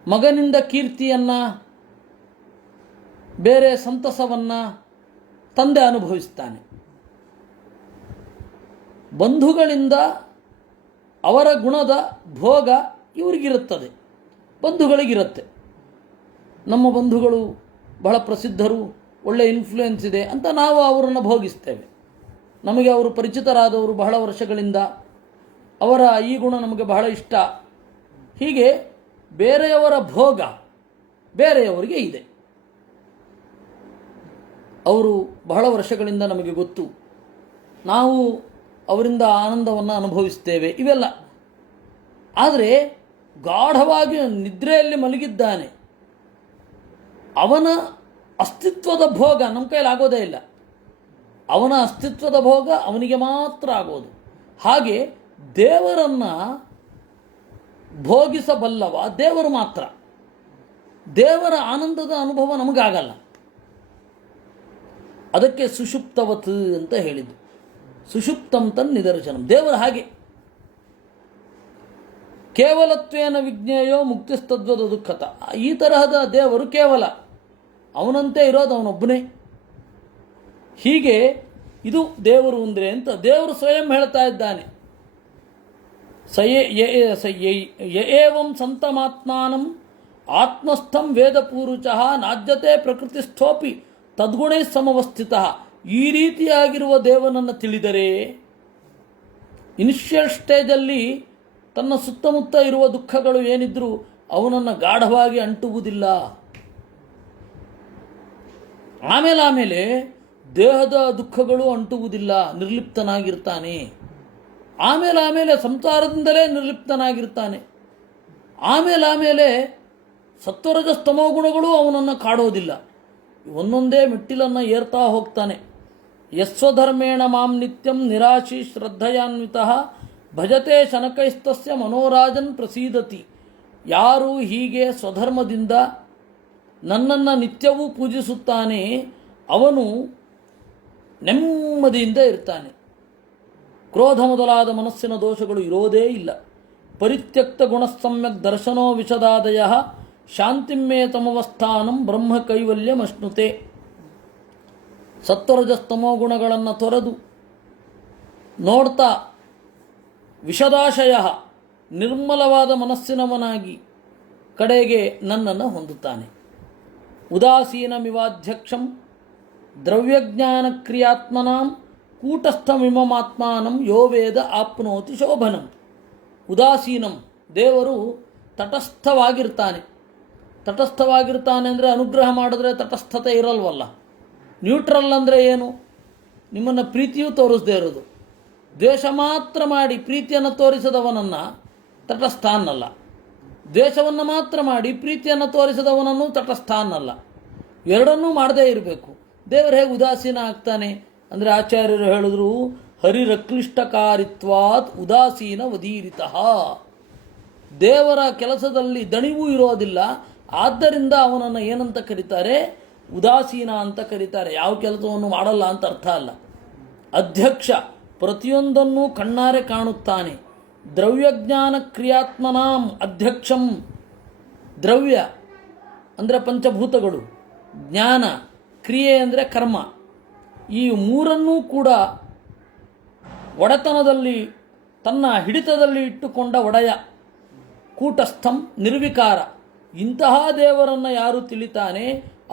ಮಗನಿಂದ ಕೀರ್ತಿಯನ್ನು, ಬೇರೆ ಸಂತಸವನ್ನು ತಂದೆ ಅನುಭವಿಸ್ತಾನೆ. ಬಂಧುಗಳಿಂದ ಅವರ ಗುಣದ ಭೋಗ ಇವರಿಗಿರುತ್ತದೆ, ಬಂಧುಗಳಿಗಿರುತ್ತೆ. ನಮ್ಮ ಬಂಧುಗಳು ಬಹಳ ಪ್ರಸಿದ್ಧರು, ಒಳ್ಳೆ ಇನ್ಫ್ಲೂಯೆನ್ಸ್ ಇದೆ ಅಂತ ನಾವು ಅವರನ್ನು ಭೋಗಿಸ್ತೇವೆ. ನಮಗೆ ಅವರು ಪರಿಚಿತರಾದವರು ಬಹಳ ವರ್ಷಗಳಿಂದ, ಅವರ ಈ ಗುಣ ನಮಗೆ ಬಹಳ ಇಷ್ಟ. ಹೀಗೆ ಬೇರೆಯವರ ಭೋಗ ಬೇರೆಯವರಿಗೆ ಇದೆ. ಅವರು ಬಹಳ ವರ್ಷಗಳಿಂದ ನಮಗೆ ಗೊತ್ತು, ನಾವು ಅವರಿಂದ ಆನಂದವನ್ನು ಅನುಭವಿಸ್ತೇವೆ, ಇವೆಲ್ಲ. ಆದರೆ ಗಾಢವಾಗಿ ನಿದ್ರೆಯಲ್ಲಿ ಮಲಗಿದ್ದಾನೆ, ಅವನ ಅಸ್ತಿತ್ವದ ಭೋಗ ನಮ್ಮ ಕೈಲಿ ಆಗೋದೇ ಇಲ್ಲ. ಅವನ ಅಸ್ತಿತ್ವದ ಭೋಗ ಅವನಿಗೆ ಮಾತ್ರ ಆಗೋದು. ಹಾಗೆ ದೇವರನ್ನು ಭೋಗಿಸಬಲ್ಲವ ದೇವರು ಮಾತ್ರ. ದೇವರ ಆನಂದದ ಅನುಭವ ನಮಗಾಗಲ್ಲ. ಅದಕ್ಕೆ ಸುಷುಪ್ತವತ್ ಅಂತ ಹೇಳಿದ್ದು. ಸುಷುಪ್ತಂ ತನ್ ನಿದರ್ಶನಂ. ದೇವರು ಹಾಗೆ ಕೇವಲತ್ವೇನ ವಿಜ್ಞೇಯೋ ಮುಕ್ತಿಸ್ತದ್ವದ ದುಃಖತ. ಈ ತರಹದ ದೇವರು ಕೇವಲ, ಅವನಂತೆ ಇರೋದು ಅವನೊಬ್ಬನೇ. ಹೀಗೆ ಇದು ದೇವರು ಅಂದರೆ ಅಂತ ದೇವರು ಸ್ವಯಂ ಹೇಳ್ತಾ ಇದ್ದಾನೆ. ಏವಂ ಸಂತಮಾತ್ಮಾನಂ ಆತ್ಮಸ್ಥಂ ವೇದಪೂರುಚಃ ನಾಜ್ಯತೆ ಪ್ರಕೃತಿಸ್ಥೋಪಿ ತದ್ಗುಣೈ ಸಮವಸ್ಥಿತ. ಈ ರೀತಿಯಾಗಿರುವ ದೇವನನ್ನು ತಿಳಿದರೆ ಇನಿಷಿಯಲ್ ಸ್ಟೇಜಲ್ಲಿ ತನ್ನ ಸುತ್ತಮುತ್ತ ಇರುವ ದುಃಖಗಳು ಏನಿದ್ರೂ ಅವನನ್ನು ಗಾಢವಾಗಿ ಅಂಟುವುದಿಲ್ಲ. ಆಮೇಲೆ ದೇಹದ ದುಃಖಗಳು ಅಂಟುವುದಿಲ್ಲ, ನಿರ್ಲಿಪ್ತನಾಗಿರ್ತಾನೆ. ಆಮೇಲೆ ಸಂಸಾರದಿಂದಲೇ ನಿರ್ಲಿಪ್ತನಾಗಿರ್ತಾನೆ. ಆಮೇಲೆ ಸತ್ವರಜಸ್ತಮೋ ಗುಣಗಳು ಅವನನ್ನು ಕಾಡೋದಿಲ್ಲ. ಒಂದೊಂದೇ ಮೆಟ್ಟಿಲನ್ನು ಏರ್ತಾ ಹೋಗ್ತಾನೆ. ಯಸ್ವಧರ್ಮೇಣ ಮಾಂ ನಿತ್ಯಂ ನಿರಾಶಿ ಶ್ರದ್ಧಯಾನ್ವಿತಃ ಭಜತೆ ಶನಕೈಸ್ತಸ್ಯ ಮನೋರಾಜನ್ ಪ್ರಸೀದತಿ. ಯಾರು ಹೀಗೆ ಸ್ವಧರ್ಮದಿಂದ ನನ್ನನ್ನು ನಿತ್ಯವೂ ಪೂಜಿಸುತ್ತಾನೆ ಅವನು ನೆಮ್ಮದಿಯಿಂದ ಇರ್ತಾನೆ. ಕ್ರೋಧ ಮೊದಲಾದ ಮನಸ್ಸಿನ ದೋಷಗಳು ಇರೋದೇ ಇಲ್ಲ. ಪರಿತ್ಯಕ್ತ ಗುಣಸಮ್ಯಕ್ ದರ್ಶನೋ ವಿಷದಾದಯ ಶಾಂತಿಮ್ಮೇ ತಮವಸ್ಥಾನಂ ಬ್ರಹ್ಮ ಕೈವಲ್ಯಮಶ್ನುತೆ. ಸತ್ವರಜಸ್ತಮೋ ಗುಣಗಳನ್ನು ತೊರೆದು ನೋಡ್ತಾ ವಿಷದಾಶಯ ನಿರ್ಮಲವಾದ ಮನಸ್ಸಿನವನಾಗಿ ಕಡೆಗೆ ನನ್ನನ್ನು ಹೊಂದುತ್ತಾನೆ. ಉದಾಸೀನಮಿವಾಧ್ಯಕ್ಷಂ ದ್ರವ್ಯಜ್ಞಾನ ಕ್ರಿಯಾತ್ಮನಾಂ ಕೂಟಸ್ಥಮಿಮಮಾತ್ಮಾನಂ ಯೋ ವೇದ ಆಪ್ನೋತಿ ಶೋಭನಂ. ಉದಾಸೀನಂ, ದೇವರು ತಟಸ್ಥವಾಗಿರ್ತಾನೆ. ತಟಸ್ಥವಾಗಿರ್ತಾನೆ ಅಂದರೆ ಅನುಗ್ರಹ ಮಾಡಿದ್ರೆ ತಟಸ್ಥತೆ ಇರಲ್ವಲ್ಲ. ನ್ಯೂಟ್ರಲ್ ಅಂದರೆ ಏನು? ನಿಮ್ಮನ್ನು ಪ್ರೀತಿಯೂ ತೋರಿಸದೇ ಇರೋದು. ದ್ವೇಷ ಮಾತ್ರ ಮಾಡಿ ಪ್ರೀತಿಯನ್ನು ತೋರಿಸದವನನ್ನು ತಟಸ್ಥ ಅನ್ನಲ್ಲ. ದ್ವೇಷವನ್ನು ಮಾತ್ರ ಮಾಡಿ ಪ್ರೀತಿಯನ್ನು ತೋರಿಸದವನನ್ನು ತಟಸ್ಥ ಅನ್ನಲ್ಲ. ಎರಡನ್ನೂ ಮಾಡದೇ ಇರಬೇಕು. ದೇವರು ಹೇಗೆ ಉದಾಸೀನ ಆಗ್ತಾನೆ ಅಂದರೆ ಆಚಾರ್ಯರು ಹೇಳಿದ್ರು, ಹರಿರಕ್ಲಿಷ್ಟಕಾರಿತ್ವಾತ್ ಉದಾಸೀನ ವದೀರಿತಃ. ದೇವರ ಕೆಲಸದಲ್ಲಿ ದಣಿವೂ ಇರೋದಿಲ್ಲ, ಆದ್ದರಿಂದ ಅವನನ್ನು ಏನಂತ ಕರೀತಾರೆ? ಉದಾಸೀನ ಅಂತ ಕರೀತಾರೆ. ಯಾವ ಕೆಲಸವನ್ನು ಮಾಡಲ್ಲ ಅಂತ ಅರ್ಥ ಅಲ್ಲ. ಅಧ್ಯಕ್ಷ, ಪ್ರತಿಯೊಂದನ್ನೂ ಕಣ್ಣಾರೆ ಕಾಣುತ್ತಾನೆ. ದ್ರವ್ಯಜ್ಞಾನ ಕ್ರಿಯಾತ್ಮನಾಂ ಅಧ್ಯಕ್ಷಂ. ದ್ರವ್ಯ ಅಂದರೆ ಪಂಚಭೂತಗಳು, ಜ್ಞಾನ, ಕ್ರಿಯೆ ಅಂದರೆ ಕರ್ಮ. ಈ ಮೂರನ್ನೂ ಕೂಡ ಒಡೆತನದಲ್ಲಿ ತನ್ನ ಹಿಡಿತದಲ್ಲಿ ಇಟ್ಟುಕೊಂಡ ಒಡೆಯ. ಕೂಟಸ್ಥಂ ನಿರ್ವಿಕಾರ. ಇಂತಹ ದೇವರನ್ನು ಯಾರು ತಿಳಿತಾನೆ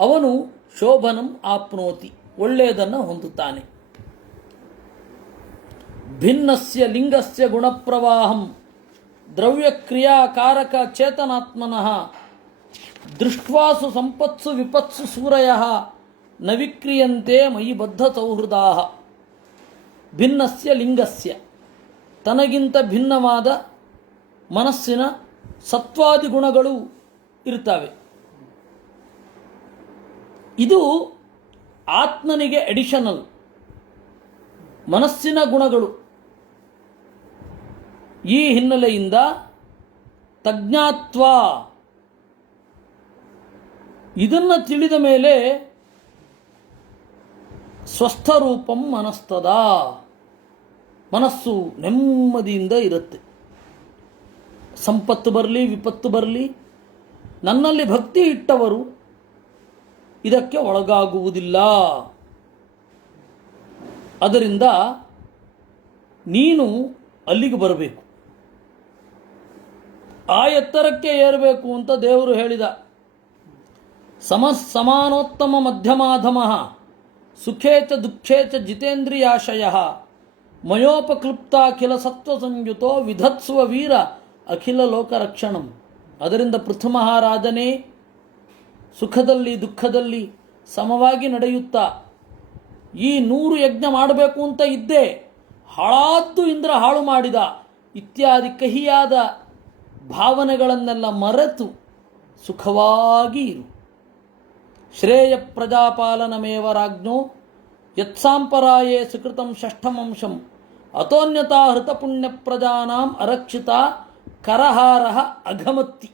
ಅವನು ಶೋಭನಂ ಆಪ್ನೋತಿ, ಒಳ್ಳೆಯದನ್ನು ಹೊಂದುತ್ತಾನೆ. ಭಿನ್ನಸ್ಯ ಲಿಂಗಸ್ಯ ಗುಣಪ್ರವಾಹಂ ದ್ರವ್ಯಕ್ರಿಯಾಕಾರಕ ಚೇತನಾತ್ಮನಃ ದೃಷ್ಟ್ವಾಸು ಸಂಪತ್ಸು ವಿಪತ್ಸು ಸೂರಯಃ ನ ವಿಕ್ರಿಯಂತೆ ಮಯಿ ಬದ್ಧ ಸೌಹೃದಾಃ. ಭಿನ್ನಸ್ಯ ಲಿಂಗಸ್ಯ, ತನಗಿಂತ ಭಿನ್ನವಾದ ಮನಸ್ಸಿನ ಸತ್ವಾದಿ ಗುಣಗಳು ಇರ್ತವೆ. ಇದು ಆತ್ಮನಿಗೆ ಎಡಿಷನಲ್. ಮನಸ್ಸಿನ ಗುಣಗಳು. ಈ ಹಿನ್ನೆಲೆಯಿಂದ ತಜ್ಞಾತ್ವ, ಇದನ್ನು ತಿಳಿದ ಮೇಲೆ ಸ್ವಸ್ಥರೂಪಂ ಮನಸ್ತದ, ಮನಸ್ಸು ನೆಮ್ಮದಿಯಿಂದ ಇರುತ್ತೆ. ಸಂಪತ್ತು ಬರಲಿ ವಿಪತ್ತು ಬರಲಿ, ನನ್ನಲ್ಲಿ ಭಕ್ತಿ ಇಟ್ಟವರು ಇದಕ್ಕೆ ಒಳಗಾಗುವುದಿಲ್ಲ. ಅದರಿಂದ ನೀನು ಅಲ್ಲಿಗೆ ಬರಬೇಕು, ಆ ಎತ್ತರಕ್ಕೆ ಏರಬೇಕು ಅಂತ ದೇವರು ಹೇಳಿದ. ಸಮಾನೋತ್ತಮ ಮಧ್ಯಮಾಧಮಃ ಸುಖೇ ಚ ದುಃಖೇ ಚ ಜಿತೇಂದ್ರಿಯಾಶಯಃ ಮಯೋಪಕ್ಲುಪ್ತಾಖಿಲ ಸತ್ವ ಸಂಯುತೋ ವಿಧತ್ಸುವ ವೀರ ಅಖಿಲ ಲೋಕರಕ್ಷಣಂ. ಅದರಿಂದ ಪೃಥು ಮಹಾರಾಜನೇ, ಸುಖದಲ್ಲಿ ದುಃಖದಲ್ಲಿ ಸಮವಾಗಿ ನಡೆಯುತ್ತಾ ಈ 100 ಯಜ್ಞ ಮಾಡಬೇಕು ಅಂತ ಇದ್ದೆ, ಹಾಳಾದ್ದು ಇಂದ್ರ ಹಾಳು ಮಾಡಿದ ಇತ್ಯಾದಿ ಕಹಿಯಾದ ಭಾವನೆಗಳನ್ನೆಲ್ಲ ಮರೆತು ಸುಖವಾಗಿ ಇರು. ಶ್ರೇಯ ಪ್ರಜಾಪಾಲನಮೇವ ರಾಜ್ಞೋ ಯತ್ಸಾಂಪರಾಯೇ ಸುಕೃತಂ ಷಷ್ಠಮಂಶಂ ಅತೋನ್ಯತಾ ಹೃತ ಪುಣ್ಯ ಪ್ರಜಾನಾಂ ಅರಕ್ಷಿತ ಕರಹಾರಃ ಅಘಮತ್ತಿ.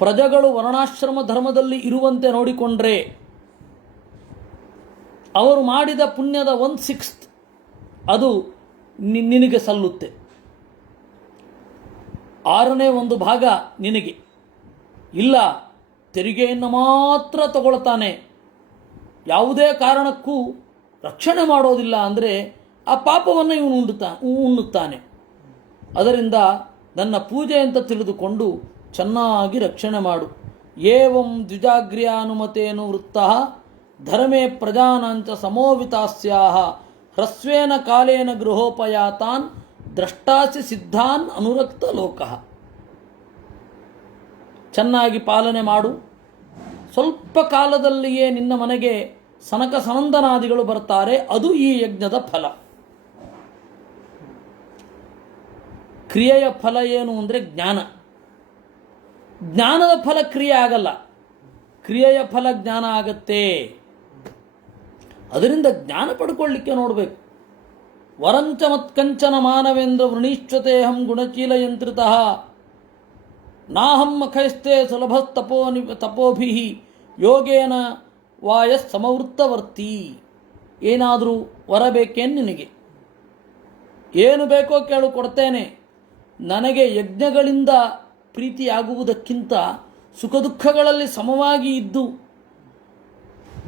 ಪ್ರಜೆಗಳು ವರ್ಣಾಶ್ರಮ ಧರ್ಮದಲ್ಲಿ ಇರುವಂತೆ ನೋಡಿಕೊಂಡ್ರೆ ಅವರು ಮಾಡಿದ ಪುಣ್ಯದ 1/6 ಅದು ನಿನಗೆ ಸಲ್ಲುತ್ತೆ. 1/6 ಭಾಗ ನಿನಗೆ. ಇಲ್ಲ, ತೆರಿಗೆಯನ್ನು ಮಾತ್ರ ತಗೊಳ್ತಾನೆ, ಯಾವುದೇ ಕಾರಣಕ್ಕೂ ರಕ್ಷಣೆ ಮಾಡೋದಿಲ್ಲ ಅಂದರೆ ಆ ಪಾಪವನ್ನು ಇವನು ಉಣ್ಣುತ್ತಾನೆ. ಅದರಿಂದ ನನ್ನ ಪೂಜೆ ಅಂತ ತಿಳಿದುಕೊಂಡು ಚೆನ್ನಾಗಿ ರಕ್ಷಣೆ ಮಾಡು. ಏವಂ ದ್ವಿಜಾಗ್ರ್ಯಾನುಮತೇನು ವೃತ್ತಃ ಧರ್ಮೇ ಪ್ರಜಾನಾಂಚ ಸಮೋವಿತಾಸ್ಯಾಹ ಹ್ರಸ್ವೇನ ಕಾಲೇನ ಗೃಹೋಪಯಾತಾನ್ ದ್ರಷ್ಟಾಸಿ ಸಿದ್ಧಾನ್ ಅನುರಕ್ತ ಲೋಕಃ. ಚೆನ್ನಾಗಿ ಪಾಲನೆ ಮಾಡು, ಸ್ವಲ್ಪ ಕಾಲದಲ್ಲಿಯೇ ನಿನ್ನ ಮನೆಗೆ ಸನಕ ಸನಂದನಾದಿಗಳು ಬರ್ತಾರೆ. ಅದು ಈ ಯಜ್ಞದ ಫಲ. ಕ್ರಿಯೆಯ ಫಲ ಏನು ಅಂದರೆ ಜ್ಞಾನ. ಜ್ಞಾನದ ಫಲ ಕ್ರಿಯೆ ಆಗಲ್ಲ, ಕ್ರಿಯೆಯ ಫಲ ಜ್ಞಾನ ಆಗತ್ತೆ. ಅದರಿಂದ ಜ್ಞಾನ ಪಡ್ಕೊಳ್ಳಿಕ್ಕೆ ನೋಡಬೇಕು. ವರಂಚ ಮತ್ಕಂಚನ ಮಾನವೇಂದ್ರ ವೃಣೀಶ್ವತೇಹಂ ಗುಣಚೀಲಯಂತ್ರಿತಃ ನಾಹಂ ಮಖೈಸ್ತೆ ಸುಲಭಸ್ತಪೋಭಿ ಯೋಗೇನ ವಾಯಸ್ ಸಮವೃತ್ತವರ್ತಿ. ಏನಾದರೂ ವರ ಬೇಕೇನು ನಿನಗೆ? ಏನು ಬೇಕೋ ಕೇಳು, ಕೊಡ್ತೇನೆ. ನನಗೆ ಯಜ್ಞಗಳಿಂದ ಪ್ರೀತಿಯಾಗುವುದಕ್ಕಿಂತ ಸುಖ ದುಃಖಗಳಲ್ಲಿ ಸಮವಾಗಿ ಇದ್ದು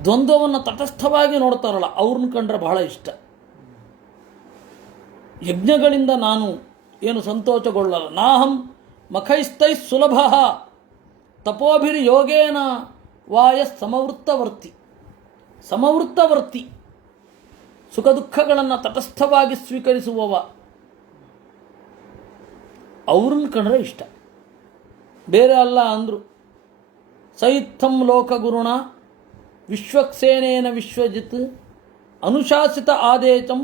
ದ್ವಂದ್ವವನ್ನು ತಟಸ್ಥವಾಗಿ ನೋಡ್ತಾರಲ್ಲ, ಅವ್ರನ್ನ ಕಂಡ್ರೆ ಬಹಳ ಇಷ್ಟ. ಯಜ್ಞಗಳಿಂದ ನಾನು ಏನು ಸಂತೋಷಗೊಳ್ಳಲ್ಲ. ನಾಹಂ ಮಖೈಸ್ತೈ ಸುಲಭ ತಪೋಭಿರ್ ಯೋಗೇನ ವಾಯಸ್ ಸಮವೃತ್ತವರ್ತಿ. ಸಮವೃತ್ತವರ್ತಿ, ಸುಖ ದುಃಖಗಳನ್ನು ತಟಸ್ಥವಾಗಿ ಸ್ವೀಕರಿಸುವವ, ಅವ್ರನ್ನ ಕಂಡ್ರೆ ಇಷ್ಟ, ಬೇರೆ ಅಲ್ಲ ಅಂದರು. ಸೈತ್ಥಂ ಲೋಕಗುರುಣ ವಿಶ್ವಕ್ಸೇನೇನ ವಿಶ್ವಜಿತ್ ಅನುಶಾಸಿತ ಆದೇಶಂ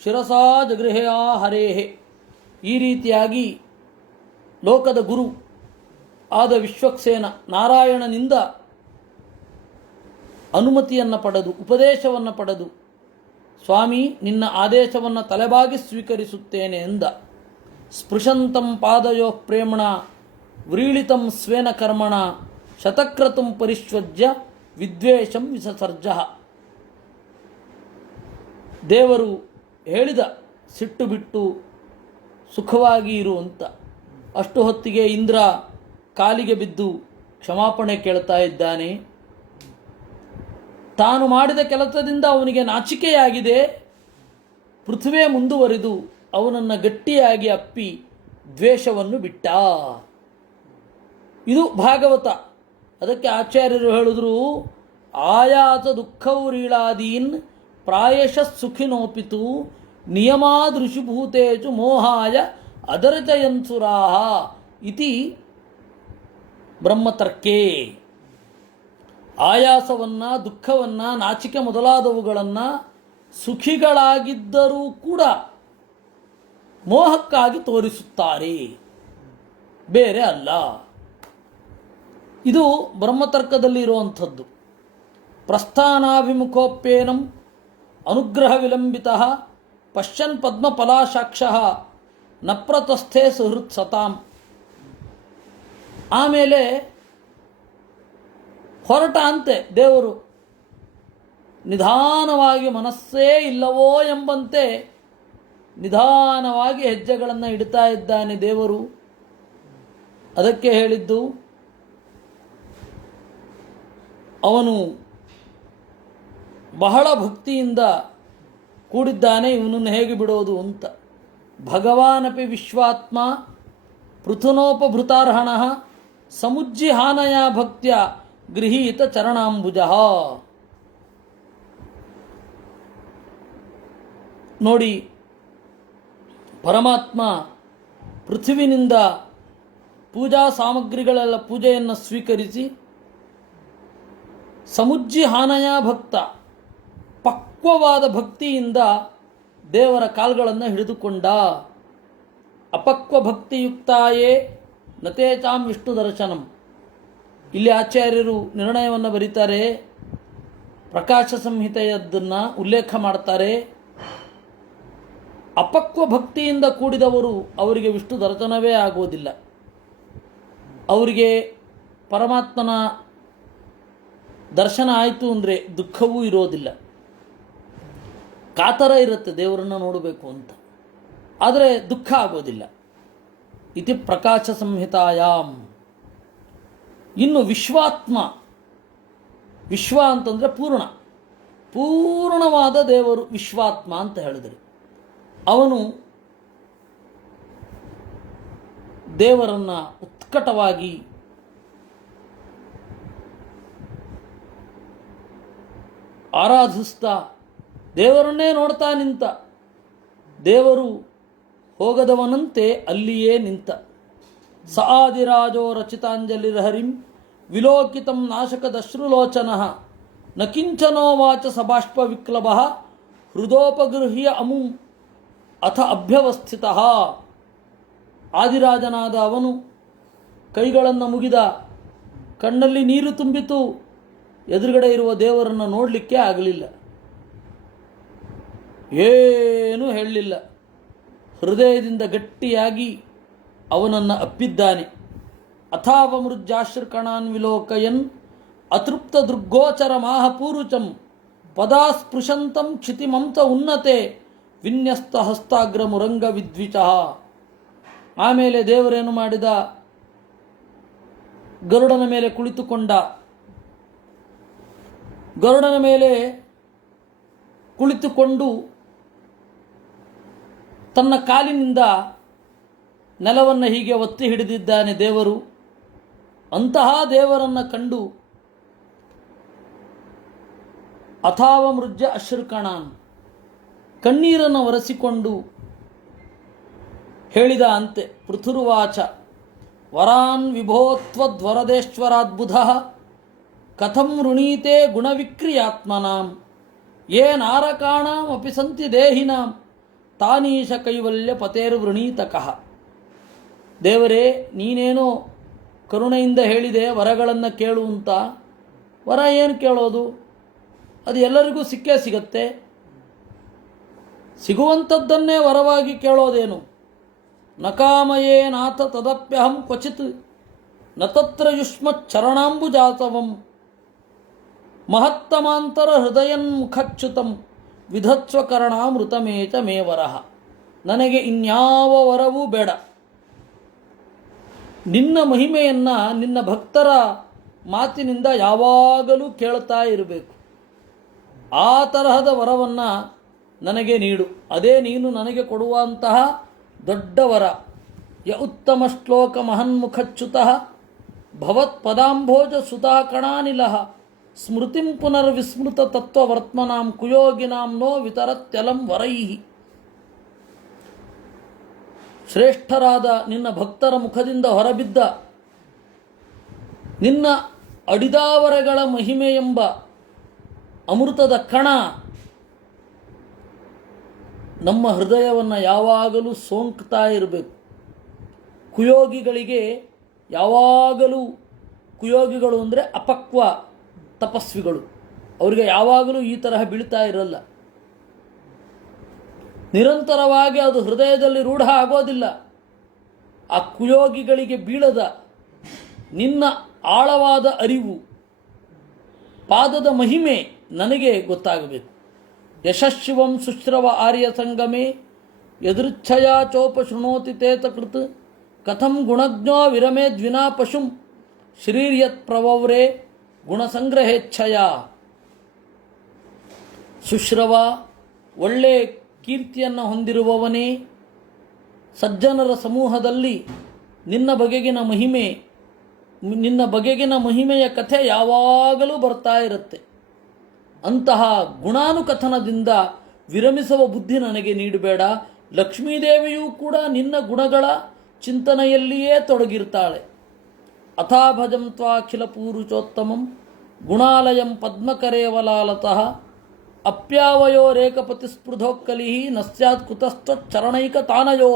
ಶಿರಸಾ ಜಗೃಹೆಯ ಹರೇಹೆ. ಈ ರೀತಿಯಾಗಿ ಲೋಕದ ಗುರು ಆದ ವಿಶ್ವಕ್ಸೇನ ನಾರಾಯಣನಿಂದ ಅನುಮತಿಯನ್ನು ಪಡೆದು ಉಪದೇಶವನ್ನು ಪಡೆದು, ಸ್ವಾಮಿ ನಿನ್ನ ಆದೇಶವನ್ನು ತಲೆಬಾಗಿ ಸ್ವೀಕರಿಸುತ್ತೇನೆ ಎಂದ. ಸ್ಪೃಶಂತಂ ಪಾದಯೋ ಪ್ರೇಮಣ ವ್ರೀಳಿತಂ ಸ್ವೇನ ಕರ್ಮಣ ಶತಕ್ರತುಂ ಪರಿಶ್ವಜ್ಯ ವಿದ್ವೇಷಂ ವಿಸಸರ್ಜ. ದೇವರು ಹೇಳಿದ ಸಿಟ್ಟು ಬಿಟ್ಟು ಸುಖವಾಗಿ ಇರು ಅಂತ. ಅಷ್ಟು ಹೊತ್ತಿಗೆ ಇಂದ್ರ ಕಾಲಿಗೆ ಬಿದ್ದು ಕ್ಷಮಾಪಣೆ ಕೇಳ್ತಾ ಇದ್ದಾನೆ. ತಾನು ಮಾಡಿದ ಕೆಲಸದಿಂದ ಅವನಿಗೆ ನಾಚಿಕೆಯಾಗಿದೆ. ಪೃಥ್ವಿಯೇ ಮುಂದುವರಿದು ಅವನನ್ನು ಗಟ್ಟಿಯಾಗಿ ಅಪ್ಪಿ ದ್ವೇಷವನ್ನು ಬಿಟ್ಟ. ಇದು ಭಾಗವತ. ಅದಕ್ಕೆ ಆಚಾರ್ಯರು ಹೇಳಿದ್ರು, ಆಯಾಸ ದುಃಖೌರೀಳಾದೀನ್ ಪ್ರಾಯಶಃ ಸುಖಿನೋಪಿತು ನಿಯಮಾದೃಶಿಭೂತೇಷು ಮೋಹಾಯ ಅದರಚಯನ್ಸುರಾಹ ಇತಿ ಬ್ರಹ್ಮತರ್ಕೇ. ಆಯಾಸವನ್ನು, ದುಃಖವನ್ನು, ನಾಚಿಕೆ ಮೊದಲಾದವುಗಳನ್ನು ಸುಖಿಗಳಾಗಿದ್ದರೂ ಕೂಡ ಮೋಹಕ್ಕಾಗಿ ತೋರಿಸುತ್ತಾರೆ, ಬೇರೆ ಅಲ್ಲ. ಇದು ಬ್ರಹ್ಮತರ್ಕದಲ್ಲಿ ಇರುವಂಥದ್ದು. ಪ್ರಸ್ಥಾನಾಭಿಮುಖೋಪ್ಯೇನಂ ಅನುಗ್ರಹ ವಿಲಂಬಿತ ಪಶ್ಯನ್ ಪದ್ಮಫಲಾಶಾಕ್ಷ ನಪ್ರತಸ್ಥೆ ಸುಹೃತ್ ಸತಾಂ. ಆಮೇಲೆ ಹೊರಟ ಅಂತೆ ದೇವರು. ನಿಧಾನವಾಗಿ, ಮನಸ್ಸೇ ಇಲ್ಲವೋ ಎಂಬಂತೆ ನಿಧಾನವಾಗಿ ಹೆಜ್ಜೆಗಳನ್ನು ಇಡ್ತಾ ಇದ್ದಾನೆ ದೇವರು. ಅದಕ್ಕೆ ಹೇಳಿದ್ದು, ಅವನು ಬಹಳ ಭಕ್ತಿಯಿಂದ ಕೂಡಿದ್ದಾನೆ, ಇವನನ್ನು ಹೇಗೆ ಬಿಡೋದು ಅಂತ. ಭಗವಾನಪಿ ವಿಶ್ವಾತ್ಮ ಪೃಥುನೋಪಭೃತಾರ್ಹಣ ಸಮುಜ್ಜಿಹಾನಯ ಭಕ್ತ್ಯ ಗೃಹೀತ ಚರಣಾಂಬುಜ. ನೋಡಿ, ಪರಮಾತ್ಮ ಪೃಥ್ವಿನಿಂದ ಪೂಜಾ ಸಾಮಗ್ರಿಗಳೆಲ್ಲ ಪೂಜೆಯನ್ನು ಸ್ವೀಕರಿಸಿ ಸಮುಜ್ಜಿಹಾನಯ ಭಕ್ತ, ಪಕ್ವವಾದ ಭಕ್ತಿಯಿಂದ ದೇವರ ಕಾಲ್ಗಳನ್ನು ಹಿಡಿದುಕೊಂಡ. ಅಪಕ್ವ ಭಕ್ತಿಯುಕ್ತಾಯೇ ನತೇಚಾಂ ವಿಷ್ಣು ದರ್ಶನಂ. ಇಲ್ಲಿ ಆಚಾರ್ಯರು ನಿರ್ಣಯವನ್ನು ಬರೀತಾರೆ, ಪ್ರಕಾಶ ಸಂಹಿತೆಯದ್ದನ್ನು ಉಲ್ಲೇಖ ಮಾಡ್ತಾರೆ. ಅಪಕ್ವ ಭಕ್ತಿಯಿಂದ ಕೂಡಿದವರು ಅವರಿಗೆ ವಿಷ್ಣು ದರ್ಶನವೇ ಆಗೋದಿಲ್ಲ. ಅವರಿಗೆ ಪರಮಾತ್ಮನ ದರ್ಶನ ಆಯಿತು ಅಂದರೆ ದುಃಖವೂ ಇರೋದಿಲ್ಲ. ಕಾತರ ಇರುತ್ತೆ ದೇವರನ್ನು ನೋಡಬೇಕು ಅಂತ, ಆದರೆ ದುಃಖ ಆಗೋದಿಲ್ಲ. ಇತಿ ಪ್ರಕಾಶ ಸಂಹಿತಾಯಾಮ್. ಇನ್ನು ವಿಶ್ವಾತ್ಮ, ವಿಶ್ವ ಅಂತಂದರೆ ಪೂರ್ಣವಾದ ದೇವರು ವಿಶ್ವಾತ್ಮ ಅಂತ ಹೇಳಿದರೆ, ಅವನು ದೇವರನ್ನು ಉತ್ಕಟವಾಗಿ ಆರಾಧಿಸ್ತಾ ದೇವರನ್ನೇ ನೋಡ್ತಾ ನಿಂತ. ದೇವರು ಹೋಗದವನಂತೆ ಅಲ್ಲಿಯೇ ನಿಂತ. ಸ ಆದಿರಾಜೋ ರಚಿತಾಂಜಲಿರ್ಹರಿಂ ವಿಲೋಕಿತಂ ನಾಶಕದಶ್ರುಲೋಚನಃ ನ ಕಿಂಚನೋ ವಾಚ ಸಬಾಷ್ಪ ವಿಕ್ಲಭ ಹೃದೋಪಗೃಹ್ಯ ಅಮುಂ ಅಥ ಅಭ್ಯವಸ್ಥಿತಃ. ಆದಿರಾಜನಾದ ಅವನು ಕೈಗಳನ್ನು ಮುಗಿದ, ಕಣ್ಣಲ್ಲಿ ನೀರು ತುಂಬಿತು, ಎದುರುಗಡೆ ಇರುವ ದೇವರನ್ನು ನೋಡಲಿಕ್ಕೆ ಆಗಲಿಲ್ಲ, ಏನೂ ಹೇಳಲಿಲ್ಲ. ಹೃದಯದಿಂದ ಗಟ್ಟಿಯಾಗಿ ಅವನನ್ನು ಅಪ್ಪಿದ್ದಾನೆ. ಅಥಾವಮೃಜ್ಜಾಶ್ರಕಣಾನ್ ವಿಲೋಕಯನ್ ಅತೃಪ್ತ ದೃಗ್ಗೋಚರ ಮಾಹಪೂರುಚಂ ಪದಾಸ್ಪೃಶಂತಂ ಕ್ಷಿತಿಮಂತ ಉನ್ನತೆ ವಿನ್ಯಸ್ತ ಹಸ್ತಾಗ್ರ ಮುರಂಗ ವಿದ್ವಿಚಃ. ಆಮೇಲೆ ದೇವರೇನು ಮಾಡಿದ? ಗರುಡನ ಮೇಲೆ ಕುಳಿತುಕೊಂಡ. ಗರುಡನ ಮೇಲೆ ಕುಳಿತುಕೊಂಡು ತನ್ನ ಕಾಲಿನಿಂದ ನೆಲವನ್ನು ಹೀಗೆ ಒತ್ತಿ ಹಿಡಿದಿದ್ದಾನೆ ದೇವರು. ಅಂತಹ ದೇವರನ್ನು ಕಂಡು ಅಥಾವಮೃಜ್ಯ ಅಶ್ರುಕಣಾನ್, ಕಣ್ಣೀರನ್ನು ಒರೆಸಿಕೊಂಡು ಹೇಳಿದ ಅಂತೆ. ಪೃಥುರ್ವಾಚ ವರಾನ್ ವಿಭೋತ್ವದ್ವರದೇಶ್ವರಾದ್ಬುಧ ಕಥಂ ಋಣೀತೆ ಗುಣವಿಕ್ರಿಯಾತ್ಮನಾಂ ಯೇ ನಾರಕಾಣಾಂ ಅಪಿ ಸಂತಿ ದೇಹಿನಾಂ ತಾನೀಶ ಕೈವಲ್ಯ ಪತೇರ್ವೃಣೀತಕಃ. ದೇವರೇ, ನೀನೇನೋ ಕರುಣೆಯಿಂದ ಹೇಳಿದೆ ವರಗಳನ್ನು ಕೇಳು ಅಂತ. ವರ ಏನು ಕೇಳೋದು? ಅದು ಎಲ್ಲರಿಗೂ ಸಿಕ್ಕೇ ಸಿಗತ್ತೆ. ಸಿಗುವಂಥದ್ದನ್ನೇ ವರವಾಗಿ ಕೇಳೋದೇನು? ನಕಾಮಯೇ ನಾಥ ತದಪ್ಯಹಂ ಕ್ವಚಿತ್ ನ ತತ್ರ ಯುಷ್ಮಚ್ಚರಣಾಂಬುಜಾತವಂ ಮಹತ್ತಮಾಂತರ ಹೃದಯನ್ಮುಖಚ್ಯುತಂ ವಿಧತ್ಸ್ವಕರಣಾಮೃತಮೇಚ ಮೇ ವರಹ. ನನಗೆ ಇನ್ಯಾವ ವರವೂ ಬೇಡ. ನಿನ್ನ ಮಹಿಮೆಯನ್ನು ನಿನ್ನ ಭಕ್ತರ ಮಾತಿನಿಂದ ಯಾವಾಗಲೂ ಕೇಳ್ತಾ ಇರಬೇಕು. ಆ ತರಹದ ವರವನ್ನು ನನಗೆ ನೀಡು. ಅದೇ ನೀನು ನನಗೆ ಕೊಡುವಂತಹ ದೊಡ್ಡ ವರ. ಯ ಉತ್ತಮ ಶ್ಲೋಕ ಮಹನ್ಮುಖಚ್ಯುತಃ ಭವತ್ ಪದಾಂಭೋಜ ಸುತಾ ಕಣಾನಿಲಃ ಸ್ಮೃತಿಂ ಪುನರ್ವಿಸ್ಮೃತ ತತ್ವವರ್ತ್ಮನಾಂ ಕುಯೋಗಿನಾಂ ನೋ ವಿತರತ್ಯಲಂ ವರೈಹಿ. ಶ್ರೇಷ್ಠರಾದ ನಿನ್ನ ಭಕ್ತರ ಮುಖದಿಂದ ಹೊರಬಿದ್ದ ನಿನ್ನ ಅಡಿದಾವರಗಳ ಮಹಿಮೆ ಎಂಬ ಅಮೃತದ ಕಣ ನಮ್ಮ ಹೃದಯವನ್ನು ಯಾವಾಗಲೂ ಸೋಂಕ್ತಾ ಇರಬೇಕು. ಕುಯೋಗಿಗಳಿಗೆ ಯಾವಾಗಲೂ, ಕುಯೋಗಿಗಳು ಅಂದರೆ ಅಪಕ್ವ ತಪಸ್ವಿಗಳು, ಅವರಿಗೆ ಯಾವಾಗಲೂ ಈ ತರಹ ಬೀಳ್ತಾ ಇರಲ್ಲ. ನಿರಂತರವಾಗಿ ಅದು ಹೃದಯದಲ್ಲಿ ರೂಢ ಆಗೋದಿಲ್ಲ. ಆ ಕುಯೋಗಿಗಳಿಗೆ ಬೀಳದ ನಿನ್ನ ಆಳವಾದ ಅರಿವು, ಪಾದದ ಮಹಿಮೆ ನನಗೆ ಗೊತ್ತಾಗಬೇಕು. ಯಶಸ್ವಿವಂ ಸುಶ್ರವ ಆರ್ಯ ಸಂಗಮೇ ಯದೃಚ್ಛಯ ಚೋಪಶೃಣೋತಿ ತೇತಕೃತ್ ಕಥಂ ಗುಣಜ್ಞೋ ವಿರಮೇ ದ್ವಿನಾ ಪಶುಂ ಶ್ರೀರ್ಯತ್ ಪ್ರವವ್ರೇ ಗುಣಸಂಗ್ರಹೇಚ್ಛಯ. ಸುಶ್ರವ, ಒಳ್ಳೆ ಕೀರ್ತಿಯನ್ನು ಹೊಂದಿರುವವನೇ, ಸಜ್ಜನರ ಸಮೂಹದಲ್ಲಿ ನಿನ್ನ ಬಗೆಗಿನ ಮಹಿಮೆಯ ಕಥೆ ಯಾವಾಗಲೂ ಬರ್ತಾ ಇರುತ್ತೆ. ಅಂತಹ ಗುಣಾನುಕಥನದಿಂದ ವಿರಮಿಸುವ ಬುದ್ಧಿ ನನಗೆ ನೀಡಬೇಡ. ಲಕ್ಷ್ಮೀದೇವಿಯೂ ಕೂಡ ನಿನ್ನ ಗುಣಗಳ ಚಿಂತನೆಯಲ್ಲಿಯೇ ತೊಡಗಿರ್ತಾಳೆ. ಅಥಾಭಜಂ ತ್ವಾಖಿಲ ಪೂರುಷೋತ್ತಮಂ ಗುಣಾಲಯಂ ಪದ್ಮಕರೇವಲಾಲತಃ ಅಪ್ಯಾವಯೋರೇಕಪತಿ ಸ್ಪೃಧೋಕ್ಕಲಿ ನ ಸ್ಯಾತ್ ಕುತಶ್ಚರಣೈಕ ತಾನಯೋ.